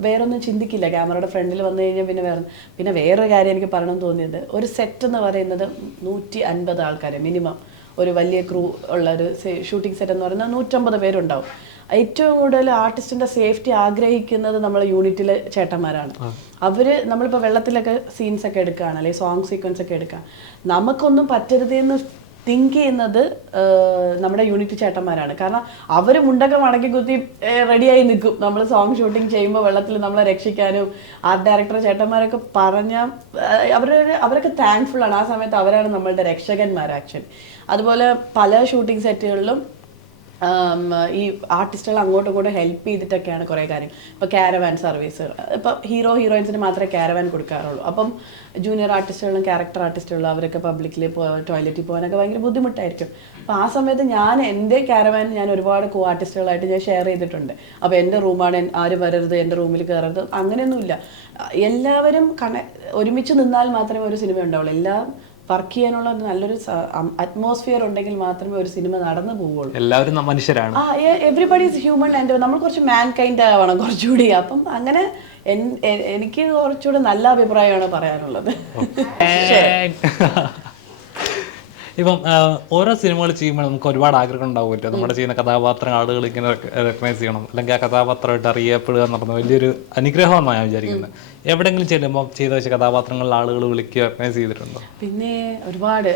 വേറൊന്നും ചിന്തിക്കില്ല. ക്യാമറയുടെ ഫ്രണ്ടിൽ വന്നു കഴിഞ്ഞാൽ പിന്നെ വേറെ പിന്നെ വേറൊരു കാര്യം എനിക്ക് പറയണമെന്ന് തോന്നിയത്. ഒരു സെറ്റ് എന്ന് പറയുന്നത് നൂറ്റി അൻപത് ആൾക്കാർ മിനിമം ഒരു വലിയ ക്രൂ ഉള്ള ഒരു ഷൂട്ടിംഗ് സെറ്റ് എന്ന് പറയുന്നത് നൂറ്റമ്പത് പേരുണ്ടാവും. ഏറ്റവും കൂടുതൽ ആർട്ടിസ്റ്റിന്റെ സേഫ്റ്റി ആഗ്രഹിക്കുന്നത് നമ്മൾ യൂണിറ്റിലെ ചേട്ടന്മാരാണ്. അവർ നമ്മളിപ്പോൾ വെള്ളത്തിലൊക്കെ സീൻസ് ഒക്കെ എടുക്കുകയാണ് അല്ലെങ്കിൽ സോങ് സീക്വൻസ് ഒക്കെ എടുക്കുക നമുക്കൊന്നും പറ്റരുതെന്ന് തിങ്ക് ചെയ്യുന്നത് നമ്മുടെ യൂണിറ്റ് ചേട്ടന്മാരാണ്. കാരണം അവർ മുണ്ടൊക്കെ മടക്കി കുത്തി റെഡിയായി നിൽക്കും. നമ്മൾ സോങ് ഷൂട്ടിംഗ് ചെയ്യുമ്പോൾ വെള്ളത്തിൽ നമ്മളെ രക്ഷിക്കാനും ആർട്ട് ഡയറക്ടർ ചേട്ടന്മാരൊക്കെ പറഞ്ഞ അവരൊരു അവരൊക്കെ താങ്ക്ഫുൾ ആണ്. ആ സമയത്ത് അവരാണ് നമ്മളുടെ രക്ഷകന്മാർ ആക്ച്വലി അതുപോലെ പല ഷൂട്ടിംഗ് സെറ്റുകളിലും ഈ ആർട്ടിസ്റ്റുകൾ അങ്ങോട്ടും ഇങ്ങോട്ടും ഹെൽപ്പ് ചെയ്തിട്ടൊക്കെയാണ് കുറേ കാര്യങ്ങൾ ഇപ്പോൾ ക്യാരവാൻ സർവീസ് ഇപ്പോൾ ഹീറോ ഹീറോയിൻസിന് മാത്രമേ ക്യാരവാൻ കൊടുക്കാറുള്ളൂ. അപ്പം ജൂനിയർ ആർട്ടിസ്റ്റുകളും ക്യാരക്ടർ ആർട്ടിസ്റ്റുകളും അവരൊക്കെ പബ്ലിക്കിൽ ടോയ്ലറ്റിൽ പോകാനൊക്കെ ഭയങ്കര ബുദ്ധിമുട്ടായിരിക്കും. അപ്പോൾ ആ സമയത്ത് ഞാൻ എന്റെ ക്യാരവാൻ ഞാൻ ഒരുപാട് കോ ആർട്ടിസ്റ്റുകളായിട്ട് ഞാൻ ഷെയർ ചെയ്തിട്ടുണ്ട്. അപ്പോൾ എന്റെ റൂമാണ് ആര് വരരുത് എന്റെ റൂമിൽ കയറരുത് അങ്ങനെയൊന്നുമില്ല. എല്ലാവരും കണ ഒരുമിച്ച് നിന്നാൽ മാത്രമേ ഒരു സിനിമ ഉണ്ടാവുള്ളൂ. എല്ലാം വർക്ക് ചെയ്യാനുള്ള നല്ലൊരു അറ്റ്മോസ്ഫിയർ ഉണ്ടെങ്കിൽ മാത്രമേ ഒരു സിനിമ നടന്നു പോവുള്ളൂ. എല്ലാവരും മനുഷ്യരാണ്. ആ എവറിബഡി ഇസ് ഹ്യൂമൻ ആൻഡ് നമ്മൾ കുറച്ച് മാൻ കൈൻഡ് ആവണം കുറച്ചുകൂടി. അപ്പം അങ്ങനെ എനിക്ക് കുറച്ചുകൂടി നല്ല അഭിപ്രായമാണ് പറയാനുള്ളത്. (laughs) ഇപ്പം ഓരോ സിനിമകൾ ചെയ്യുമ്പോൾ നമുക്ക് ഒരുപാട് ആഗ്രഹം ഉണ്ടാവുമല്ലോ നമ്മുടെ ചെയ്യുന്ന കഥാപാത്രം ആളുകൾ ഇങ്ങനെ റെക്കഗ്നൈസ് ചെയ്യണം. അല്ലെങ്കിൽ ആ കഥാപാത്രമായിട്ട് അറിയപ്പെടുക എന്ന് പറഞ്ഞ വലിയൊരു അനുഗ്രഹമാണ് ഞാൻ വിചാരിക്കുന്നത്. എവിടെങ്കിലും ചെല്ലുമ്പോൾ ചെയ്ത വെച്ച കഥാപാത്രങ്ങളിൽ ആളുകൾ വിളിക്കുക റെക്കഗ്നൈസ് ചെയ്തിട്ടുണ്ടോ? പിന്നെ ഒരുപാട്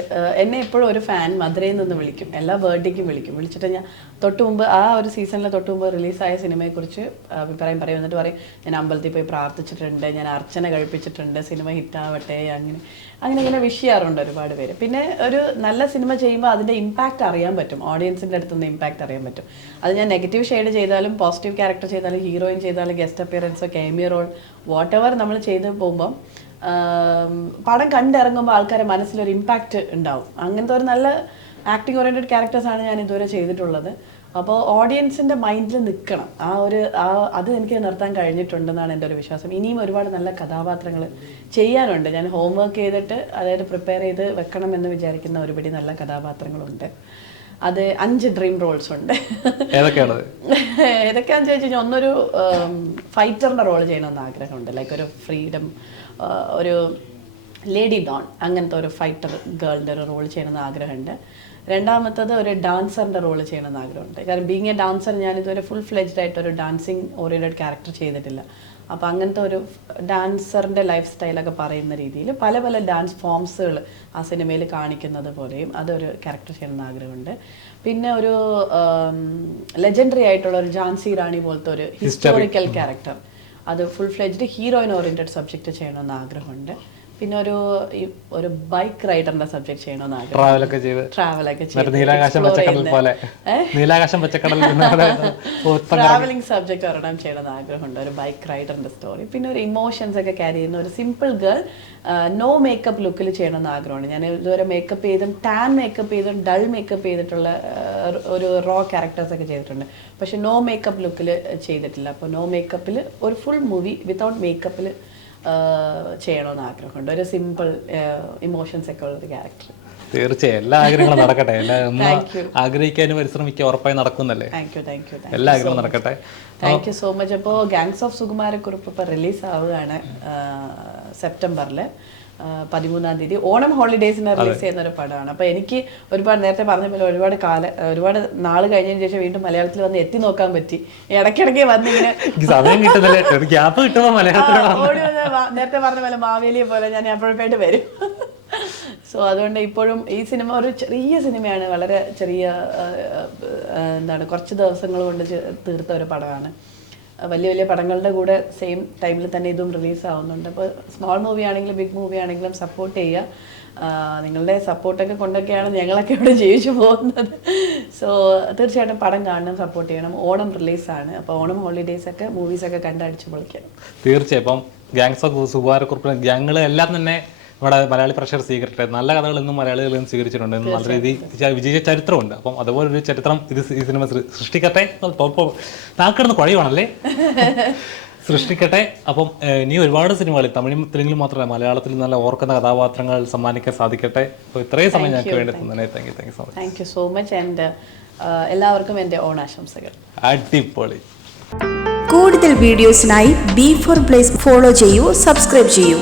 എന്നെ എപ്പോഴും ഒരു ഫാൻ മധുരയിൽ നിന്ന് വിളിക്കും. എല്ലാ ബർത്ത്ഡേക്കും വിളിക്കും. വിളിച്ചിട്ട് ഞാൻ തൊട്ട് മുമ്പ് ആ ഒരു സീസണിൽ തൊട്ട് മുമ്പ് റിലീസായ സിനിമയെക്കുറിച്ച് അഭിപ്രായം പറയും. എന്നിട്ട് പറയും ഞാൻ അമ്പലത്തിൽ പോയി പ്രാർത്ഥിച്ചിട്ടുണ്ട് ഞാൻ അർച്ചന കഴിപ്പിച്ചിട്ടുണ്ട് സിനിമ ഹിറ്റാവട്ടെ അങ്ങനെ അങ്ങനെ ഇങ്ങനെ വിഷ് ചെയ്യാറുണ്ട് ഒരുപാട് പേര്. പിന്നെ ഒരു നല്ല സിനിമ ചെയ്യുമ്പോൾ അതിന്റെ ഇമ്പാക്റ്റ് അറിയാൻ പറ്റും. ഓഡിയൻസിന്റെ അടുത്ത് നിന്ന് ഇമ്പാക്റ്റ് അറിയാൻ പറ്റും. അത് ഞാൻ നെഗറ്റീവ് ഷെയ്ഡ് ചെയ്താലും പോസിറ്റീവ് ക്യാരക്ടർ ചെയ്താലും ഹീറോയിൻ ചെയ്താലും ഗസ്റ്റ് അപ്പിയറൻസോ കേമിയ റോൾ വാട്ട് എവർ നമ്മൾ ചെയ്ത് പോകുമ്പം പടം കണ്ടിറങ്ങുമ്പോൾ ആൾക്കാരെ മനസ്സിലൊരു ഇമ്പാക്റ്റ് ഉണ്ടാവും. അങ്ങനത്തെ ഒരു നല്ല ആക്ടിങ് ഓറിയന്റഡ് ക്യാരക്ടേഴ്സാണ് ഞാൻ ഇതുവരെ ചെയ്തിട്ടുള്ളത്. അപ്പോൾ ഓഡിയൻസിന്റെ മൈൻഡിൽ നിൽക്കണം ആ ഒരു ആ അത് എനിക്ക് നിർത്താൻ കഴിഞ്ഞിട്ടുണ്ടെന്നാണ് എന്റെ ഒരു വിശ്വാസം. ഇനിയും ഒരുപാട് നല്ല കഥാപാത്രങ്ങൾ ചെയ്യാനുണ്ട്. ഞാൻ ഹോംവർക്ക് ചെയ്തിട്ട് അതായത് പ്രിപ്പയർ ചെയ്ത് വെക്കണമെന്ന് വിചാരിക്കുന്ന ഒരുപടി നല്ല കഥാപാത്രങ്ങളുണ്ട്. അത് അഞ്ച് ഡ്രീം റോൾസ് ഉണ്ട്. ഏതൊക്കെയാണ് ഏതൊക്കെയാണെന്ന് ചോദിച്ചു കഴിഞ്ഞാൽ ഒന്നൊരു ഫൈറ്ററിന്റെ റോൾ ചെയ്യണമെന്ന് ആഗ്രഹമുണ്ട്. ലൈക്ക് ഒരു ഫ്രീഡം ഒരു ലേഡി ഡോൺ അങ്ങനത്തെ ഒരു ഫൈറ്റർ ഗേളിന്റെ ഒരു റോൾ ചെയ്യണമെന്ന് ആഗ്രഹമുണ്ട്. രണ്ടാമത്തത് ഒരു ഡാൻസറിന്റെ റോൾ ചെയ്യണമെന്ന് ആഗ്രഹമുണ്ട്. കാരണം ബീങ് എ ഡാൻസർ ഞാനിതുവരെ ഫുൾ ഫ്ലെജ്ഡ് ആയിട്ട് ഒരു ഡാൻസിങ് ഓറിയന്റഡ് ക്യാരക്ടർ ചെയ്തിട്ടില്ല. അപ്പോൾ അങ്ങനത്തെ ഒരു ഡാൻസറിന്റെ ലൈഫ് സ്റ്റൈലൊക്കെ പറയുന്ന രീതിയിൽ പല പല ഡാൻസ് ഫോംസുകൾ ആ സിനിമയിൽ കാണിക്കുന്നത് പോലെയും അതൊരു ക്യാരക്ടർ ചെയ്യണമെന്ന് ആഗ്രഹമുണ്ട്. പിന്നെ ഒരു ലെജൻഡറി ആയിട്ടുള്ള ഒരു ജാൻസി റാണി പോലത്തെ ഒരു ഹിസ്റ്റോറിക്കൽ ക്യാരക്ടർ അത് full fledged heroine oriented subject ചെയ്യണമെന്ന് ആഗ്രഹമുണ്ട്. പിന്നെ ഒരു ഒരു ബൈക്ക് റൈഡറിന്റെ സബ്ജക്ട് ചെയ്യണമെന്ന് ആഗ്രഹം. ട്രാവലൊക്കെ ചെയ്ത്. ട്രാവലൊക്കെ മറ്റേ നീലാകാശം പച്ചക്കടൽ പോലെ. നീലാകാശം പച്ചക്കടൽ ട്രാവലിംഗ് സബ്ജക്ട് ഒരെണ്ണം ചെയ്യണമെന്ന് ആഗ്രഹമുണ്ട്. ഒരു ബൈക്ക് റൈഡറിന്റെ സ്റ്റോറി പിന്നെ ഒരു ഇമോഷൻസ് ഒക്കെ ക്യാരി ചെയ്യുന്ന ഒരു സിമ്പിൾ ഗേൾ നോ മേക്കപ്പ് ലുക്കിൽ ചെയ്യണമെന്ന് ആഗ്രഹമാണ് ഞാൻ ഇതുവരെ മേക്കപ്പ് ചെയ്തും ടാൻ മേക്കപ്പ് ചെയ്തും ഡൾ മേക്കപ്പ് ചെയ്തിട്ടുള്ള ഒരു റോ ക്യാരക്ടേഴ്സ് ഒക്കെ ചെയ്തിട്ടുണ്ട്. പക്ഷെ നോ മേക്കപ്പ് ലുക്കിൽ ചെയ്തിട്ടില്ല. അപ്പോൾ നോ മേക്കപ്പിൽ ഒരു ഫുൾ മൂവി വിത്തൗട്ട് മേക്കപ്പിൽ ചെയ്യണമെന്ന് ആഗ്രഹമുണ്ട്. ഒരു സിമ്പിൾ ഇമോഷൻസ് ഒക്കെ ഉള്ള ഒരു ക്യാരക്ടർ തീർച്ചയായും. എല്ലാ ആഗ്രഹങ്ങളും നടക്കട്ടെ. എല്ലാ (laughs) ആഗ്രഹിക്കാനും പരിശ്രമിക്കുക ഉറപ്പായി നടക്കുന്നല്ലേ? താങ്ക് യു താങ്ക് യു എല്ലാ ആഗ്രഹവും നടക്കട്ടെ. താങ്ക് യു സോ മച്ച് അപ്പോൾ ഗാങ്സ് ഓഫ് സുകുമാരക്കുറിപ്പ് ഇപ്പോൾ റിലീസ് ആവുകയാണ് സെപ്റ്റംബറിൽ പതിമൂന്നാം തീയതി. ഓണം ഹോളിഡേയ്സിന് റിലീസ് ചെയ്യുന്ന ഒരു പടമാണ്. അപ്പോൾ എനിക്ക് ഒരുപാട് നേരത്തെ പറഞ്ഞ പോലെ ഒരുപാട് കാല ഒരുപാട് നാൾ കഴിഞ്ഞതിന് ശേഷം വീണ്ടും മലയാളത്തിൽ വന്ന് എത്തി നോക്കാൻ പറ്റി. ഇടയ്ക്കിടയ്ക്ക് വന്നിങ്ങനെ സമയം കിട്ടുന്നില്ല. ഗ്യാപ്പ് കിട്ടുമ്പോൾ നേരത്തെ പറഞ്ഞ പോലെ മാവേലിയെ പോലെ ഞാൻ എപ്പോഴപ്പോഴായിട്ട് വരും. (laughs) സോ അതുകൊണ്ട് ഇപ്പോഴും ഈ സിനിമ ഒരു ചെറിയ സിനിമയാണ്. വളരെ ചെറിയ എന്താണ് കുറച്ച് ദിവസങ്ങൾ കൊണ്ട് തീർത്ത ഒരു പടമാണ്. വലിയ വലിയ പടങ്ങളുടെ കൂടെ സെയിം ടൈമിൽ തന്നെ ഇതും റിലീസ് ആവുന്നുണ്ട്. അപ്പോൾ സ്മോൾ മൂവി ആണെങ്കിലും ബിഗ് മൂവി ആണെങ്കിലും സപ്പോർട്ട് ചെയ്യുക. നിങ്ങളുടെ സപ്പോർട്ടൊക്കെ കൊണ്ടൊക്കെയാണ് ഞങ്ങളൊക്കെ ഇവിടെ ജീവിച്ചു പോകുന്നത്. സോ തീർച്ചയായിട്ടും പടം കാണണം സപ്പോർട്ട് ചെയ്യണം. ഓണം റിലീസാണ് അപ്പോൾ ഓണം ഹോളിഡേയ്സ് ഒക്കെ മൂവീസൊക്കെ കണ്ടടിച്ച് പൊളിക്കണം. തീർച്ചയായും. ഇപ്പം ഗാങ്സ് ഓഫ് സുബാരക്കുറിപ്പ് ഗ്യാങ്ങൾ എല്ലാം തന്നെ ഇവിടെ മലയാളി പ്രഷർ സ്വീകരിക്കട്ടെ. നല്ല കഥകൾ ഇന്നും മലയാളികൾ ഇന്നും സ്വീകരിച്ചിട്ടുണ്ട്. നല്ല രീതി വിജയിച്ച ചരിത്രമുണ്ട്. അപ്പം അതുപോലെ ഒരു ചരിത്രം ഇത് ഈ സിനിമ സൃഷ്ടിക്കട്ടെ. താക്കിടുന്ന കുഴയുവാണല്ലേ? സൃഷ്ടിക്കട്ടെ. അപ്പം (laughs) ഇനി ഒരുപാട് സിനിമകളിൽ തമിഴും തെലുങ്കിലും മാത്രമല്ല മലയാളത്തിൽ നല്ല ഓർക്കുന്ന കഥാപാത്രങ്ങൾ സമ്മാനിക്കാൻ സാധിക്കട്ടെ. അപ്പോൾ ഇത്രയും സമയം ഞങ്ങൾക്ക് വേണ്ടി തന്നെ thank you thank you so much thank you so much and എല്ലാവർക്കും എന്റെ ഓണാശംസകൾ. അടിപൊളി. കൂടുതൽ വീഡിയോസിനായി ബി ഫോർ പ്ലേസ് ഫോളോ ചെയ്യൂ സബ്സ്ക്രൈബ് ചെയ്യൂ.